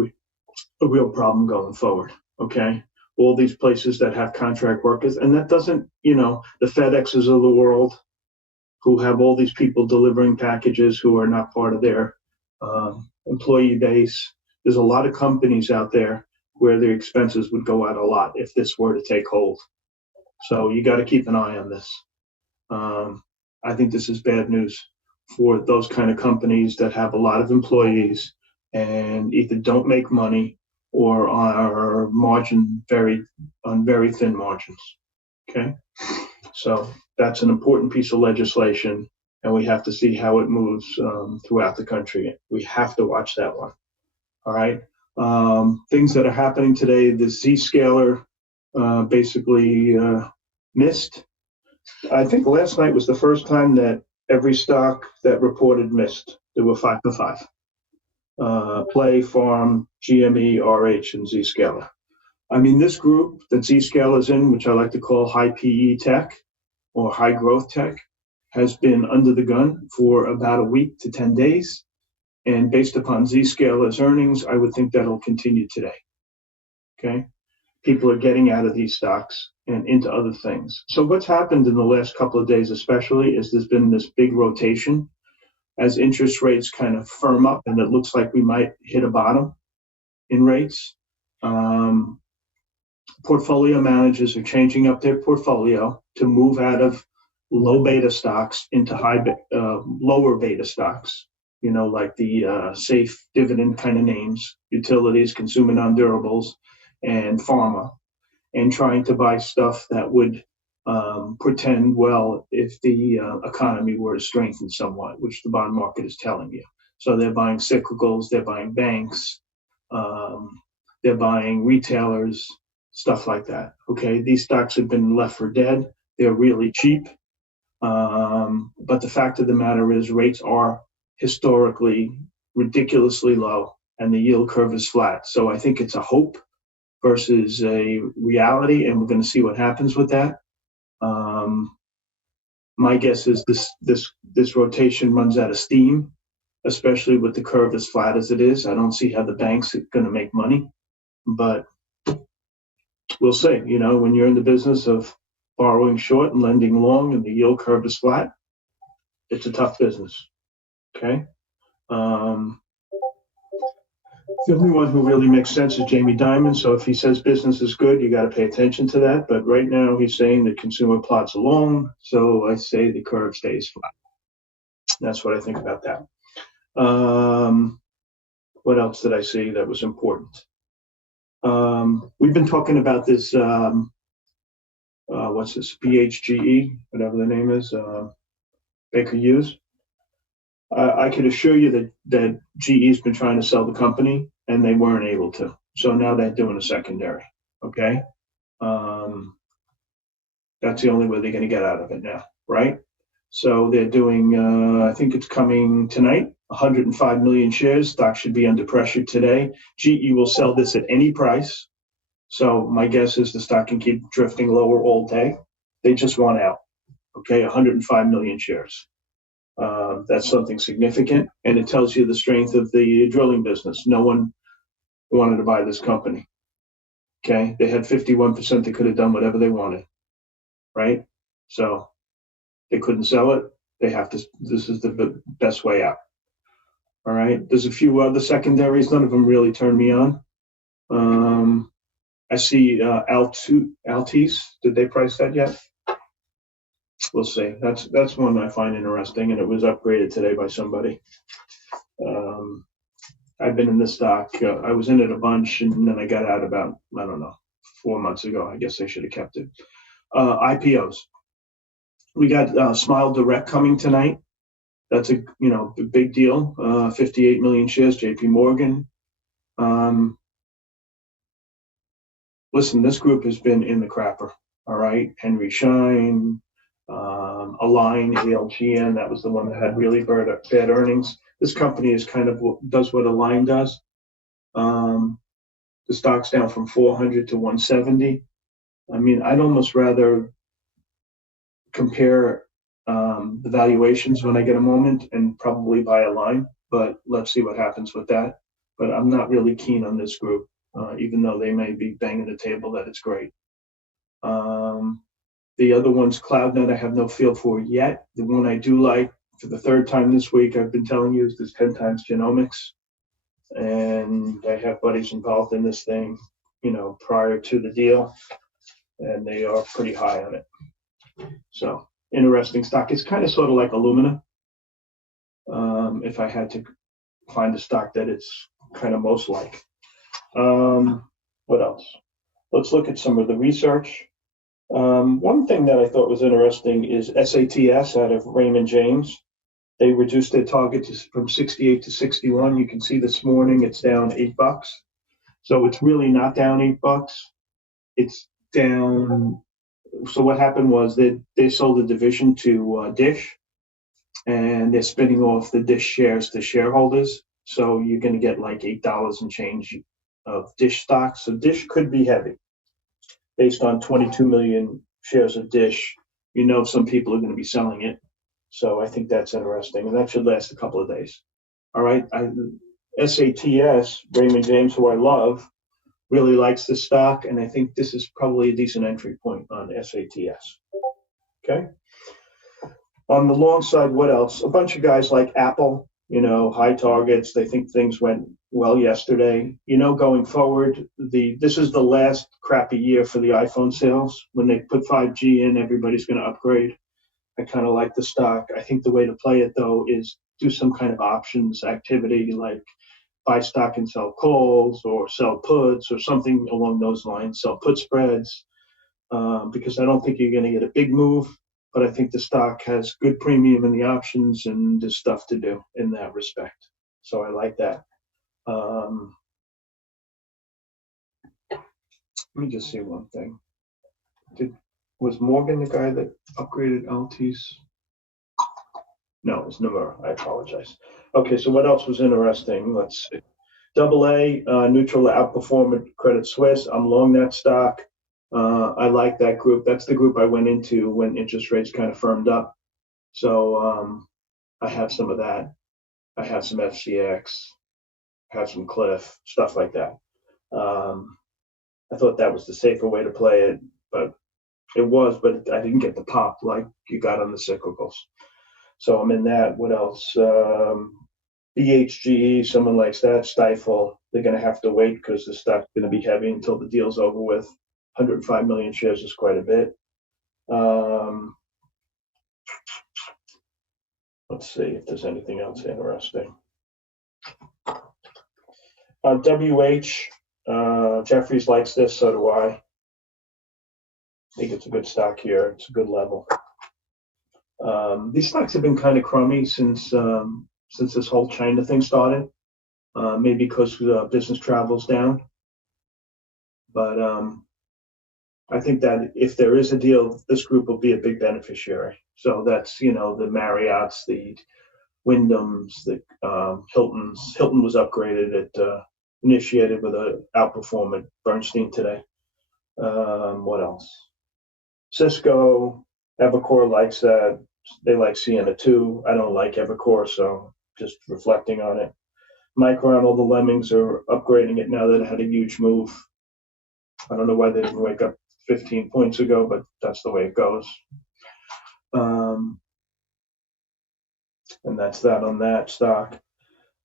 real problem going forward, okay? All these places that have contract workers, and that doesn't, the FedExes of the world who have all these people delivering packages who are not part of their employee base. There's a lot of companies out there where their expenses would go out a lot if this were to take hold. So you got to keep an eye on this. I think this is bad news for those kind of companies that have a lot of employees and either don't make money or are on very thin margins. Okay, so that's an important piece of legislation, and we have to see how it moves throughout the country. We have to watch that one. All right. Things that are happening today, the Z-scaler basically missed. I think last night was the first time that every stock that reported missed. There were 5 for 5. Play, Farm, GME, RH, and Z-scaler. I mean, this group that Z-scaler is in, which I like to call high PE tech or high growth tech, has been under the gun for about a week to 10 days. And based upon Z-scaler's earnings, I would think that'll continue today. Okay. People are getting out of these stocks and into other things. So what's happened in the last couple of days especially is there's been this big rotation as interest rates kind of firm up and it looks like we might hit a bottom in rates, portfolio managers are changing up their portfolio to move out of low beta stocks into lower beta stocks, like the safe dividend kind of names, utilities, consumer non-durables, and pharma, and trying to buy stuff that would pretend well if the economy were to strengthen somewhat, which the bond market is telling you. So they're buying cyclicals, they're buying banks, they're buying retailers, stuff like that. Okay, these stocks have been left for dead. They're really cheap. But the fact of the matter is rates are historically ridiculously low and the yield curve is flat. So I think it's a hope versus a reality, and we're going to see what happens with that. My guess is this rotation runs out of steam, especially with the curve as flat as it is. I don't see how the banks are going to make money, but we'll see. When you're in the business of borrowing short and lending long and the yield curve is flat, it's a tough business. Okay. The only one who really makes sense is Jamie Dimon. So if he says business is good, you got to pay attention to that. But right now he's saying the consumer plots along. So I say the curve stays flat. That's what I think about that. What else did I see that was important? We've been talking about this, what's this, BHGE, whatever the name is, Baker Hughes. I can assure you that GE's been trying to sell the company and they weren't able to. So now they're doing a secondary. Okay. That's the only way they're going to get out of it now, right? So they're doing, I think it's coming tonight, 105 million shares. Stock should be under pressure today. GE will sell this at any price. So my guess is the stock can keep drifting lower all day. They just want out. Okay, 105 million shares. That's something significant, and it tells you the strength of the drilling business. No one wanted to buy this company. Okay, they had 51%. They could have done whatever they wanted, right? So they couldn't sell it. They have to. This is the best way out. All right. There's a few other secondaries. None of them really turn me on. I see Altis. Did they price that yet? We'll see. That's one I find interesting, and it was upgraded today by somebody. I've been in this stock. I was in it a bunch, and then I got out about, 4 months ago. I guess I should have kept it. IPOs. We got Smile Direct coming tonight. That's a big deal. 58 million shares. JP Morgan. Listen, this group has been in the crapper. All right, Henry Schein. Align, ALGN, that was the one that had really bad earnings. This company is does what Align does. The stock's down from 400 to 170. I mean, I'd almost rather compare the valuations when I get a moment and probably buy Align, but let's see what happens with that. But I'm not really keen on this group, even though they may be banging the table that it's great. The other one's CloudNet I have no feel for yet. The one I do like, for the third time this week, I've been telling you, is this 10 times genomics. And I have buddies involved in this thing, prior to the deal, and they are pretty high on it. So, interesting stock. It's kind of sort of like Illumina. If I had to find a stock that it's kind of most like. What else? Let's look at some of the research. One thing that I thought was interesting is SATS out of Raymond James. They reduced their target from 68 to 61. You can see this morning it's down $8. So it's really not down $8. It's down. So what happened was they sold the division to Dish, and they're spinning off the Dish shares to shareholders. So you're going to get like $8 and change of Dish stock. So Dish could be heavy. Based on 22 million shares of Dish, some people are going to be selling it. So I think that's interesting, and that should last a couple of days. All right. SATS, Raymond James, who I love, really likes this stock, and I think this is probably a decent entry point on SATS. Okay. On the long side, what else? A bunch of guys like Apple, high targets. They think things went well yesterday. Going forward, this is the last crappy year for the iPhone sales. When they put 5G in, everybody's going to upgrade. I kind of like the stock. I think the way to play it, though, is do some kind of options activity like buy stock and sell calls or sell puts or something along those lines, sell put spreads, because I don't think you're going to get a big move, but I think the stock has good premium in the options and there's stuff to do in that respect. So I like that. Let me just see one thing. Was Morgan the guy that upgraded LT's? No, it was Nomura. I apologize. Okay, so what else was interesting? Let's see. AA, neutral outperformed Credit Suisse. I'm long that stock. I like that group. That's the group I went into when interest rates kind of firmed up. So I have some of that. I have some FCX. I have some Cliff, stuff like that. I thought that was the safer way to play it, but it was, but I didn't get the pop like you got on the cyclicals. So I'm in that. What else? BHGE, someone likes that. Stifle, they're going to have to wait because the stock's going to be heavy until the deal's over with. 105 million shares is quite a bit. Let's see if there's anything else interesting. WH, Jeffries likes this, so do I. I think it's a good stock here. It's a good level. These stocks have been kind of crummy since this whole China thing started. Maybe because business travel's down. But I think that if there is a deal, this group will be a big beneficiary. So that's, the Marriotts, the Wyndhams, the Hiltons. Hilton was upgraded initiated with an outperform at Bernstein today. What else? Cisco, Evercore likes that. They like Sienna too. I don't like Evercore, so just reflecting on it. Micron, the lemmings are upgrading it now that it had a huge move. I don't know why they didn't wake up 15 points ago, but that's the way it goes. And that's that on that stock.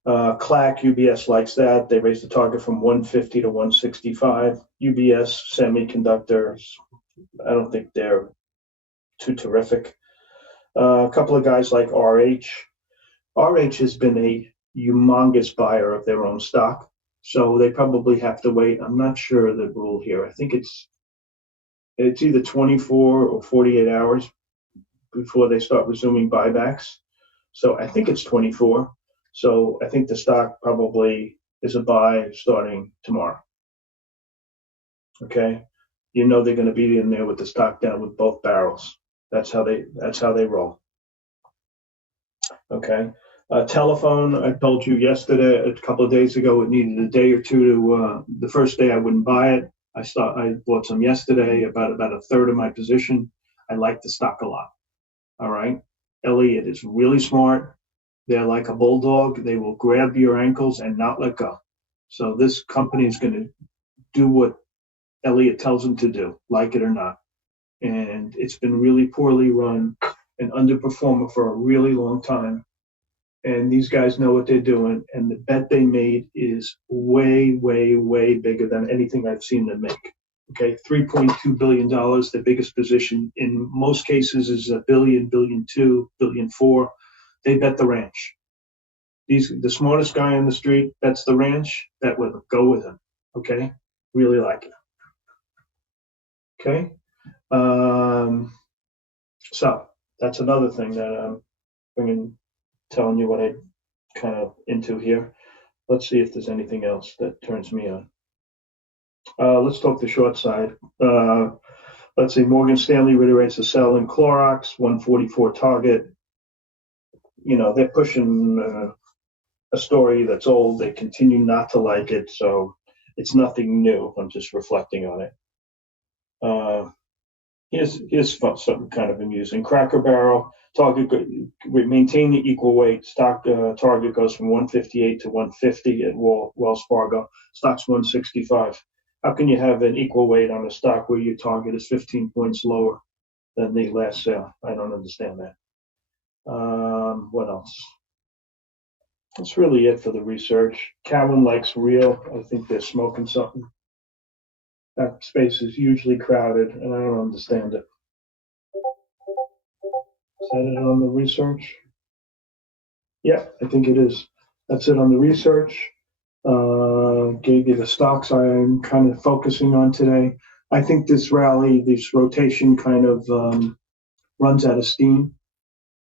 CLAC, UBS likes that. They raised the target from 150 to 165. UBS semiconductors, I don't think they're too terrific. A couple of guys like RH. RH has been a humongous buyer of their own stock, so they probably have to wait. I'm not sure the rule here. I think it's either 24 or 48 hours before they start resuming buybacks. So I think it's 24. So I think the stock probably is a buy starting tomorrow. Okay, they're going to be in there with the stock down with both barrels. That's how they roll. Okay. Telephone, I told you yesterday, a couple of days ago, it needed a day or two to. The first day I wouldn't buy it. I bought some yesterday, about a third of my position. I like the stock a lot. All right. Elliott is really smart. They're like a bulldog. They will grab your ankles and not let go. So this company is going to do what Elliott tells them to do, like it or not. And it's been really poorly run, an underperformer for a really long time. And these guys know what they're doing. And the bet they made is way, way, way bigger than anything I've seen them make. Okay, $3.2 billion, the biggest position in most cases is $1 billion, $1.2 billion, $1.4 billion. They bet the ranch. The smartest guy on the street bets the ranch, bet with him, go with him. Okay, really like it. Okay, so that's another thing that I'm telling you what I'm kind of into here. Let's see if there's anything else that turns me on. Let's talk the short side. Let's see, Morgan Stanley reiterates a sell in Clorox, 144 target. They're pushing a story that's old. They continue not to like it, so it's nothing new. I'm just reflecting on it. Here's something kind of amusing. Cracker Barrel target maintain the equal weight. Stock target goes from 158 to 150 at Wells Fargo. Stock's 165. How can you have an equal weight on a stock where your target is 15 points lower than the last sale? I don't understand that. What else? That's really it for the research. Karen likes real. I think they're smoking something. That space is usually crowded, and I don't understand it. Is that it on the research? Yeah, I think it is. That's it on the research. Gave you the stocks I'm kind of focusing on today. I think this rally, this rotation kind of runs out of steam,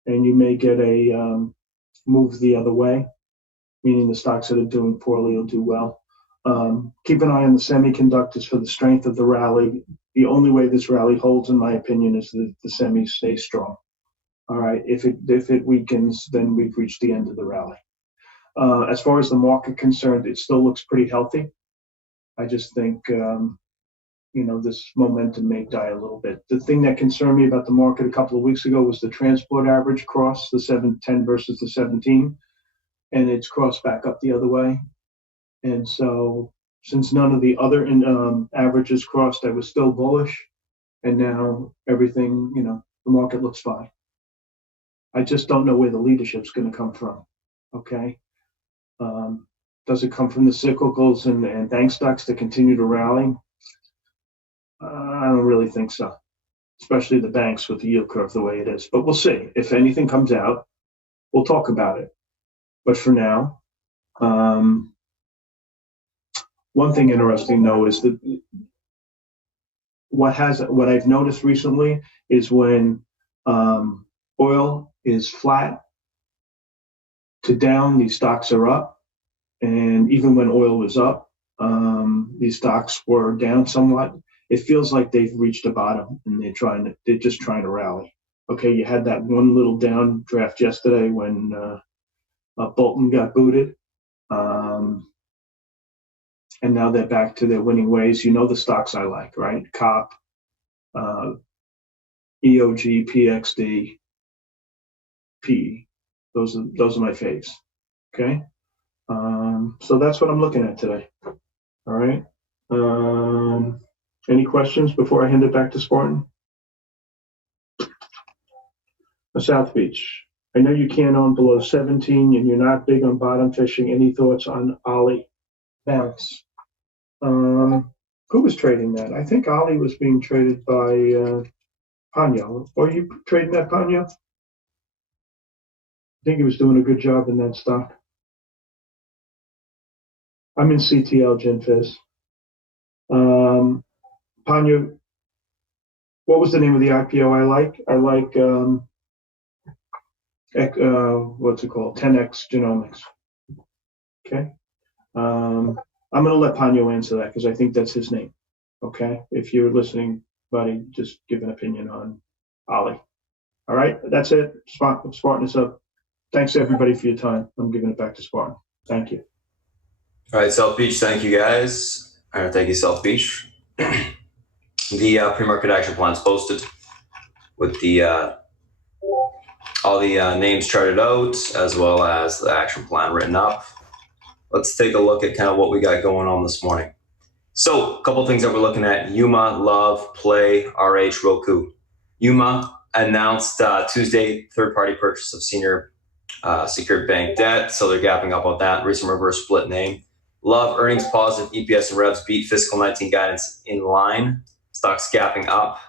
and you may get a move the other way, meaning the stocks that are doing poorly will do well. Keep an eye on the semiconductors for the strength of the rally. The only way this rally holds, in my opinion, is that the semis stay strong. All right, if it weakens, then we've reached the end of the rally. As far as the market concerned, it still looks pretty healthy. I just think this momentum may die a little bit. The thing that concerned me about the market a couple of weeks ago was the transport average cross, the 710 versus the 17, and it's crossed back up the other way. And so since none of the other averages crossed, I was still bullish. And now everything, the market looks fine. I just don't know where the leadership's going to come from. Okay. Does it come from the cyclicals and bank stocks to continue to rally? I don't really think so, especially the banks with the yield curve the way it is. But we'll see. If anything comes out, we'll talk about it. But for now, one thing interesting, though, is that what I've noticed recently is when oil is flat to down, these stocks are up. And even when oil was up, these stocks were down somewhat. It feels like they've reached a bottom and they're just trying to rally. Okay, you had that one little down draft yesterday when Bolton got booted. And now they're back to their winning ways. You know the stocks I like, right? COP, EOG, PXD, PE. Those are my faves. Okay. So that's what I'm looking at today. All right. Any questions before I hand it back to Spartan? South Beach. I know you can't own below 17 and you're not big on bottom fishing. Any thoughts on Ollie bounce? Who was trading that? I think Ollie was being traded by Pano. Are you trading that, Pano? I think he was doing a good job in that stock. I'm in CTL, GenFizz. Pano, what was the name of the IPO I like? I like, what's it called? 10X Genomics. Okay. I'm going to let Pano answer that because I think that's his name. Okay. If you're listening, buddy, just give an opinion on Ollie. All right. That's it. Spartan is up. Thanks everybody for your time. I'm giving it back to Spartan. Thank you. All right, South Beach. Thank you guys. All right, thank you, South Beach. The pre-market action plan's posted with the all the names charted out as well as the action plan written up. Let's take a look at kind of what we got going on this morning. So a couple of things that we're looking at: Yuma, Love, Play, RH, Roku. Yuma announced Tuesday third-party purchase of senior secured bank debt, so they're gapping up on that. Recent reverse split name. Love, earnings positive, EPS and revs beat fiscal 19 guidance in line. Stocks gapping up.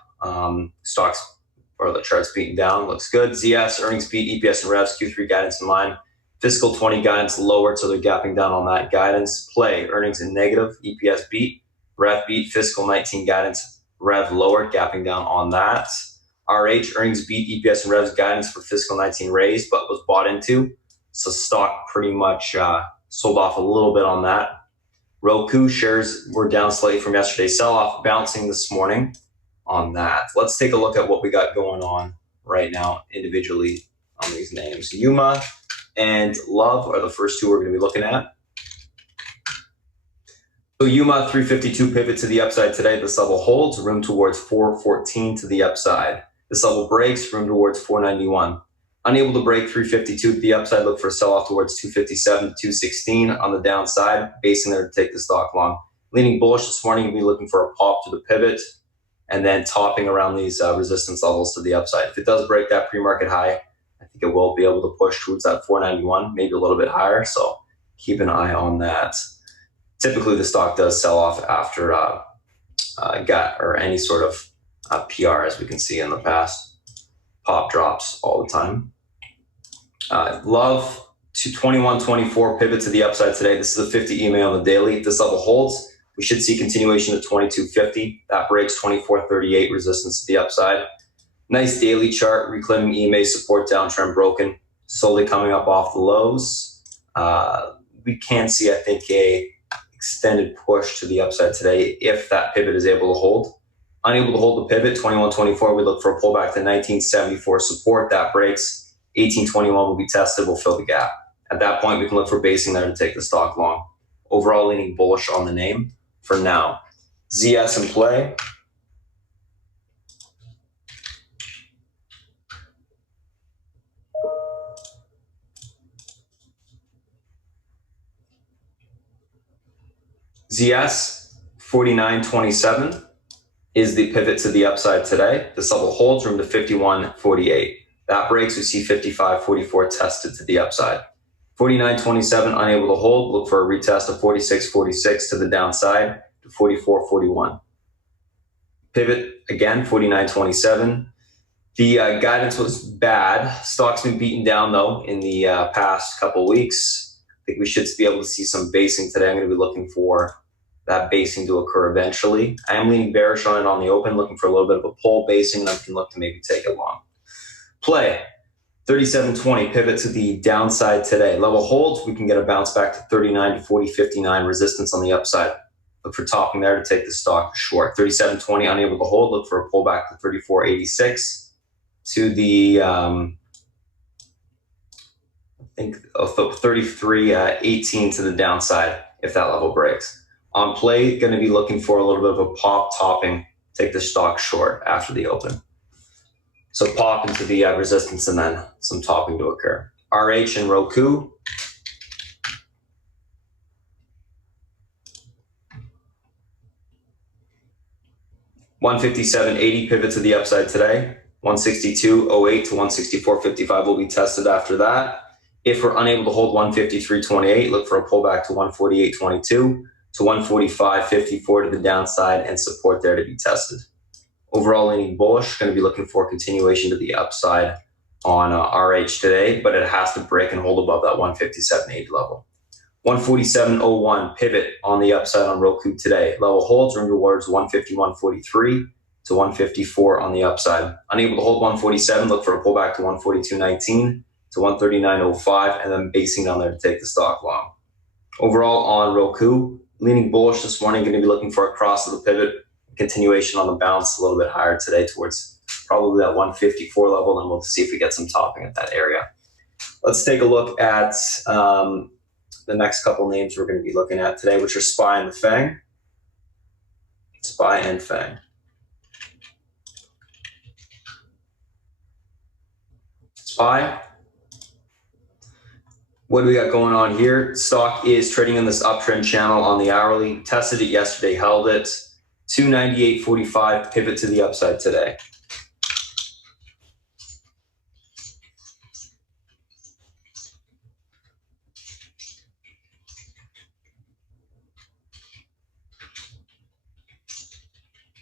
Stocks or the charts beating down. Looks good. ZS, earnings beat, EPS and revs, Q3 guidance in line. Fiscal 20 guidance lowered, so they're gapping down on that guidance. Play, earnings in negative, EPS beat, rev beat, fiscal 19 guidance, rev lowered, gapping down on that. RH, earnings beat, EPS and revs guidance for fiscal 19 raised, but was bought into. So stock pretty much sold off a little bit on that. Roku shares were down slightly from yesterday's sell-off, bouncing this morning on that. Let's take a look at what we got going on right now individually on these names. Yuma and Love are the first two we're going to be looking at. So Yuma 352 pivot to the upside today. This level holds, room towards 414 to the upside. This level breaks, room towards 491. Unable to break 352 to the upside, look for a sell-off towards 257 to 216 on the downside, basing there to take the stock long. Leaning bullish this morning, we'll be looking for a pop to the pivot and then topping around these resistance levels to the upside. If it does break that pre-market high, I think it will be able to push towards that 491, maybe a little bit higher. So keep an eye on that. Typically, the stock does sell off after gut or any sort of PR, as we can see in the past. Pop drops all the time. Love to 21.24 pivot to the upside today. This is a 50 EMA on the daily. If this level holds, we should see continuation to 22.50. That breaks 24.38 resistance to the upside. Nice daily chart, reclaiming EMA support, downtrend broken, slowly coming up off the lows. We can see, I think, a extended push to the upside today if that pivot is able to hold. Unable to hold the pivot, 21.24, we look for a pullback to 19.74 support. That breaks. 18.21 will be tested. We'll fill the gap. At that point, we can look for basing there to take the stock long. Overall, leaning bullish on the name for now. ZS in play. ZS 49.27 is the pivot to the upside today. This level holds room to 51.48. That breaks, we see 55.44 tested to the upside. 49.27 unable to hold. Look for a retest of 46.46 to the downside to 44.41. Pivot again, 49.27. The guidance was bad. Stock's been beaten down though in the past couple of weeks. I think we should be able to see some basing today. I'm going to be looking for that basing to occur eventually. I am leaning bearish on it on the open, looking for a little bit of a pull basing, and I can look to maybe take it long. Play 37.20 pivot to the downside today. Level holds, we can get a bounce back to 39 to 40.59 resistance on the upside. Look for topping there to take the stock short. 37.20 unable to hold. Look for a pullback to 34.86 to the I think 33.18 to the downside if that level breaks. On play, going to be looking for a little bit of a pop topping, take the stock short after the open. So pop into the resistance and then some topping to occur. RH and Roku. $157.80 pivot to the upside today. 162.08 to 164.55 will be tested after that. If we're unable to hold 153.28, look for a pullback to 148.22 to 145.54 to the downside and support there to be tested. Overall leaning bullish, going to be looking for continuation to the upside on RH today, but it has to break and hold above that 157.80 level. 147.01 pivot on the upside on Roku today. Level holds room towards 151.43 to 154 on the upside. Unable to hold 147, look for a pullback to 142.19 to 139.05 and then basing down there to take the stock long. Overall on Roku, leaning bullish this morning, going to be looking for a cross of the pivot, continuation on the bounce a little bit higher today towards probably that 154 level, and we'll see if we get some topping at that area. Let's take a look at the next couple names we're going to be looking at today, which are SPY and the Fang. SPY and Fang. SPY. What do we got going on here? Stock is trading in this uptrend channel on the hourly. Tested it yesterday, held it. 298.45 pivot to the upside today.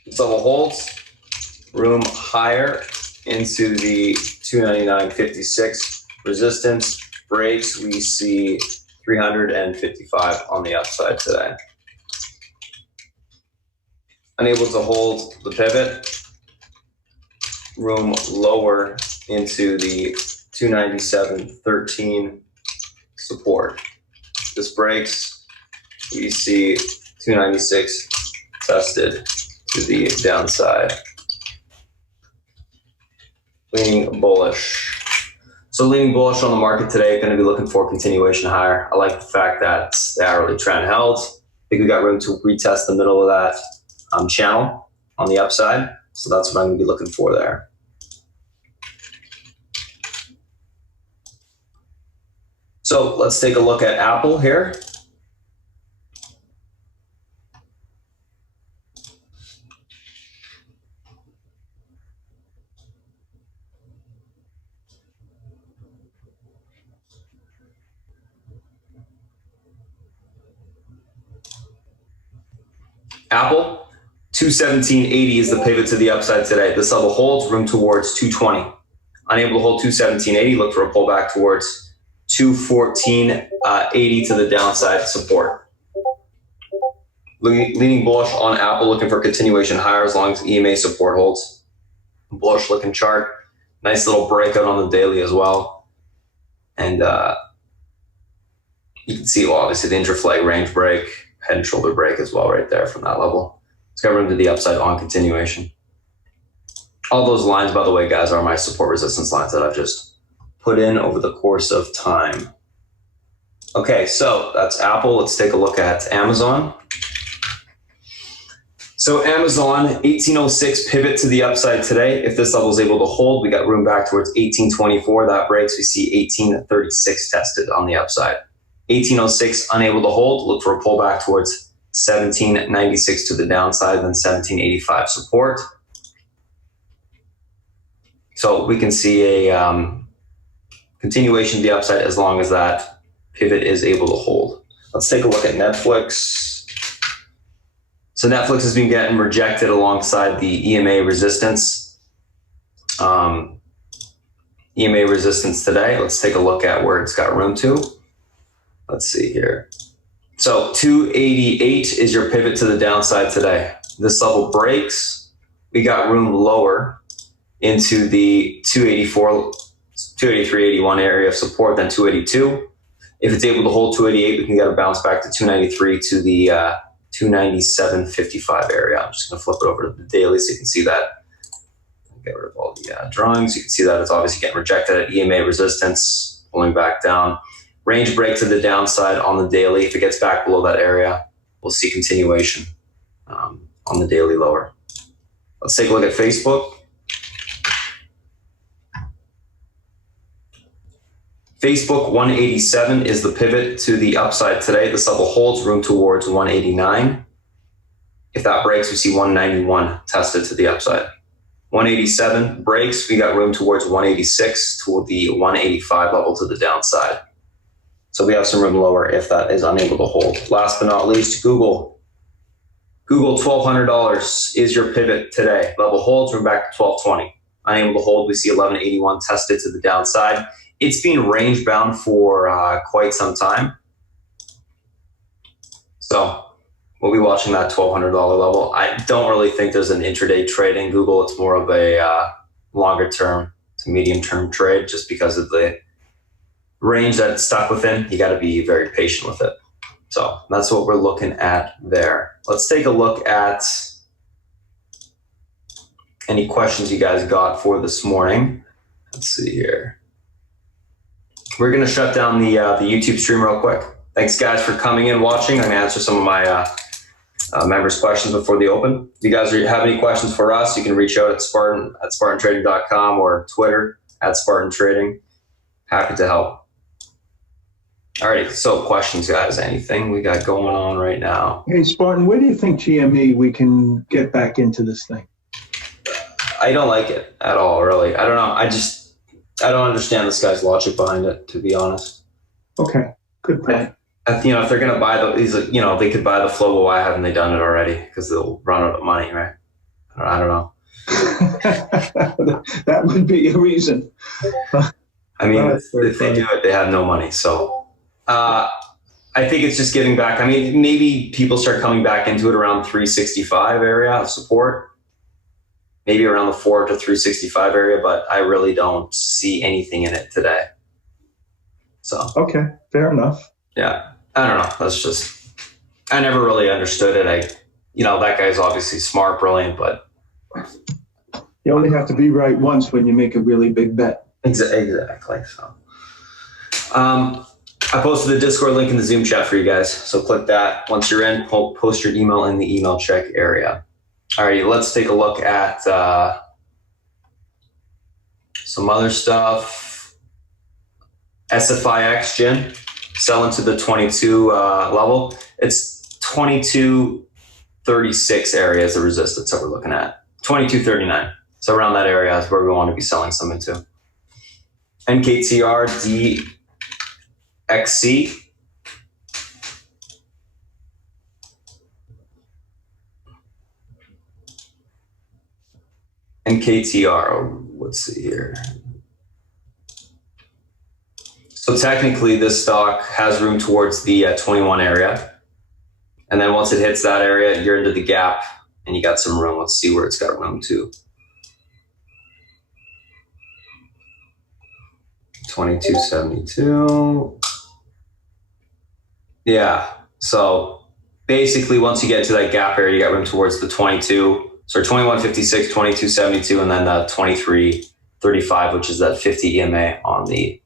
This level holds, room higher into the 299.56 resistance. Breaks, we see 355 on the upside today. Unable to hold the pivot, room lower into the 297.13 support. This breaks, we see 296 tested to the downside. Leaning bullish. So leaning bullish on the market today, going to be looking for continuation higher. I like the fact that the hourly trend held. I think we got room to retest the middle of that channel on the upside. So that's what I'm going to be looking for there. So let's take a look at Apple here. Apple, 217.80 is the pivot to the upside today. This level holds, room towards 220. Unable to hold 217.80, look for a pullback towards 214.80 to the downside support. Leaning bullish on Apple, looking for continuation higher as long as EMA support holds. Bullish looking chart. Nice little breakout on the daily as well. And you can see, well, obviously the intra-flag range break, head and shoulder break as well right there from that level. It's got room to the upside on continuation. All those lines, by the way, guys, are my support resistance lines that I've just put in over the course of time. Okay, so that's Apple. Let's take a look at Amazon. So Amazon, 1806 pivot to the upside today. If this level is able to hold, we got room back towards 1824. That breaks, we see 1836 tested on the upside. 1806 unable to hold, look for a pullback towards 1796 to the downside, then 1785 support. So we can see a continuation of the upside as long as that pivot is able to hold. Let's take a look at Netflix. So Netflix has been getting rejected alongside the EMA resistance. EMA resistance today. Let's take a look at where it's got room to. Let's see here. So 288 is your pivot to the downside today. This level breaks. We got room lower into the 284, 283, 81 area of support, then 282. If it's able to hold 288, we can get a bounce back to 293 to the 297.55 area. I'm just going to flip it over to the daily so you can see that. Get rid of all the drawings. You can see that it's obviously getting rejected at EMA resistance, pulling back down. Range break to the downside on the daily. If it gets back below that area, we'll see continuation on the daily lower. Let's take a look at Facebook. Facebook 187 is the pivot to the upside today. This level holds, room towards 189. If that breaks, we see 191 tested to the upside. 187 breaks, we got room towards 186 toward the 185 level to the downside. So we have some room lower if that is unable to hold. Last but not least, Google. Google, $1,200 is your pivot today. Level holds, room back to 1220. Unable to hold, we see 1181 tested to the downside. It's been range bound for quite some time. So we'll be watching that $1,200 level. I don't really think there's an intraday trade in Google. It's more of a longer term to medium term trade just because of the range that it's stuck within. You got to be very patient with it. So that's what we're looking at there. Let's take a look at any questions you guys got for this morning. Let's see here. We're going to shut down the YouTube stream real quick. Thanks, guys, for coming in, watching. I'm going to answer some of my members' questions before the open. If you guys have any questions for us, you can reach out at spartantrading.com or Twitter at Spartan Trading. Happy to help. All right, so questions, guys. Anything we got going on right now? Hey, Spartan, where do you think GME we can get back into this thing? I don't like it at all, really. I don't know. I don't understand this guy's logic behind it, to be honest. Okay, good point. If they're going to buy they could buy the flow, but why haven't they done it already? Because they'll run out of money, right? I don't know. That would be a reason. I mean, if they do it, they have no money. So I think it's just giving back. I mean, maybe people start coming back into it around 365 area of support. Maybe around the 4 to 365 area, but I really don't see anything in it today. So okay, fair enough. Yeah, I don't know. That's just, I never really understood it. That guy's obviously smart, brilliant, but you only have to be right once when you make a really big bet. Exactly. So, I posted the Discord link in the Zoom chat for you guys. So click that. Once you're in, post your email in the email check area. All right, let's take a look at some other stuff. SFIX, Jim, sell into the 22 level. It's 22.36 area is the resistance that we're looking at. 22.39. So around that area is where we want to be selling some into. NKTR DXC. And KTR, let's see here. So technically this stock has room towards the 21 area. And then once it hits that area, you're into the gap and you got some room. Let's see where it's got room to. 2272. Yeah. So basically once you get to that gap area, you got room towards the 2156, 2272, and then the 2335, which is that 50 EMA on the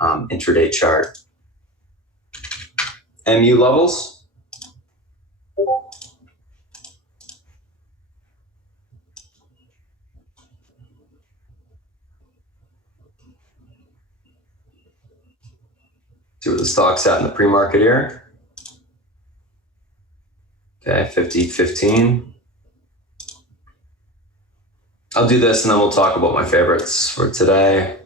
intraday chart. MU levels. See where the stock's at in the pre-market here. Okay, 50.15. I'll do this and then we'll talk about my favorites for today.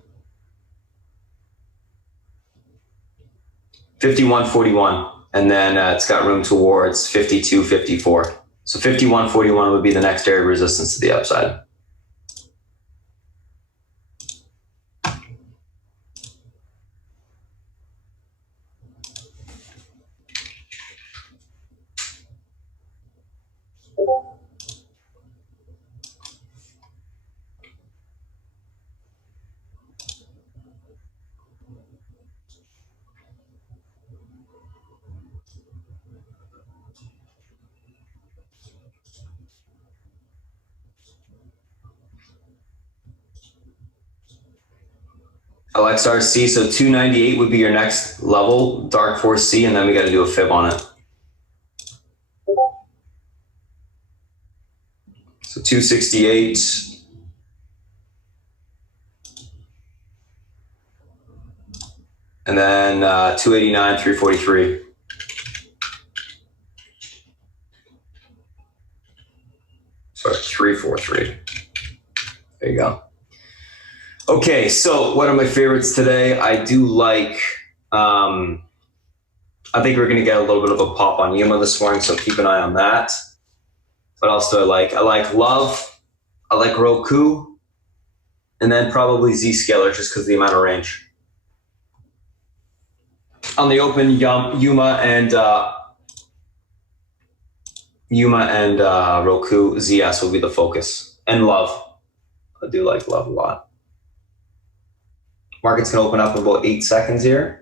51.41, and then it's got room towards 52.54. So 51.41 would be the next area of resistance to the upside. LXRC, so 298 would be your next level, dark force C, and then we got to do a fib on it. So 268. And then 289, 343. Sorry, 343. There you go. Okay, so what are my favorites today? I do like, I think we're going to get a little bit of a pop on Yuma this morning, so keep an eye on that. What else do I like? I like Love. I like Roku. And then probably Zscaler, just because of the amount of range. On the open, Yuma and Roku, ZS will be the focus. And Love. I do like Love a lot. Market's going to open up in about 8 seconds here.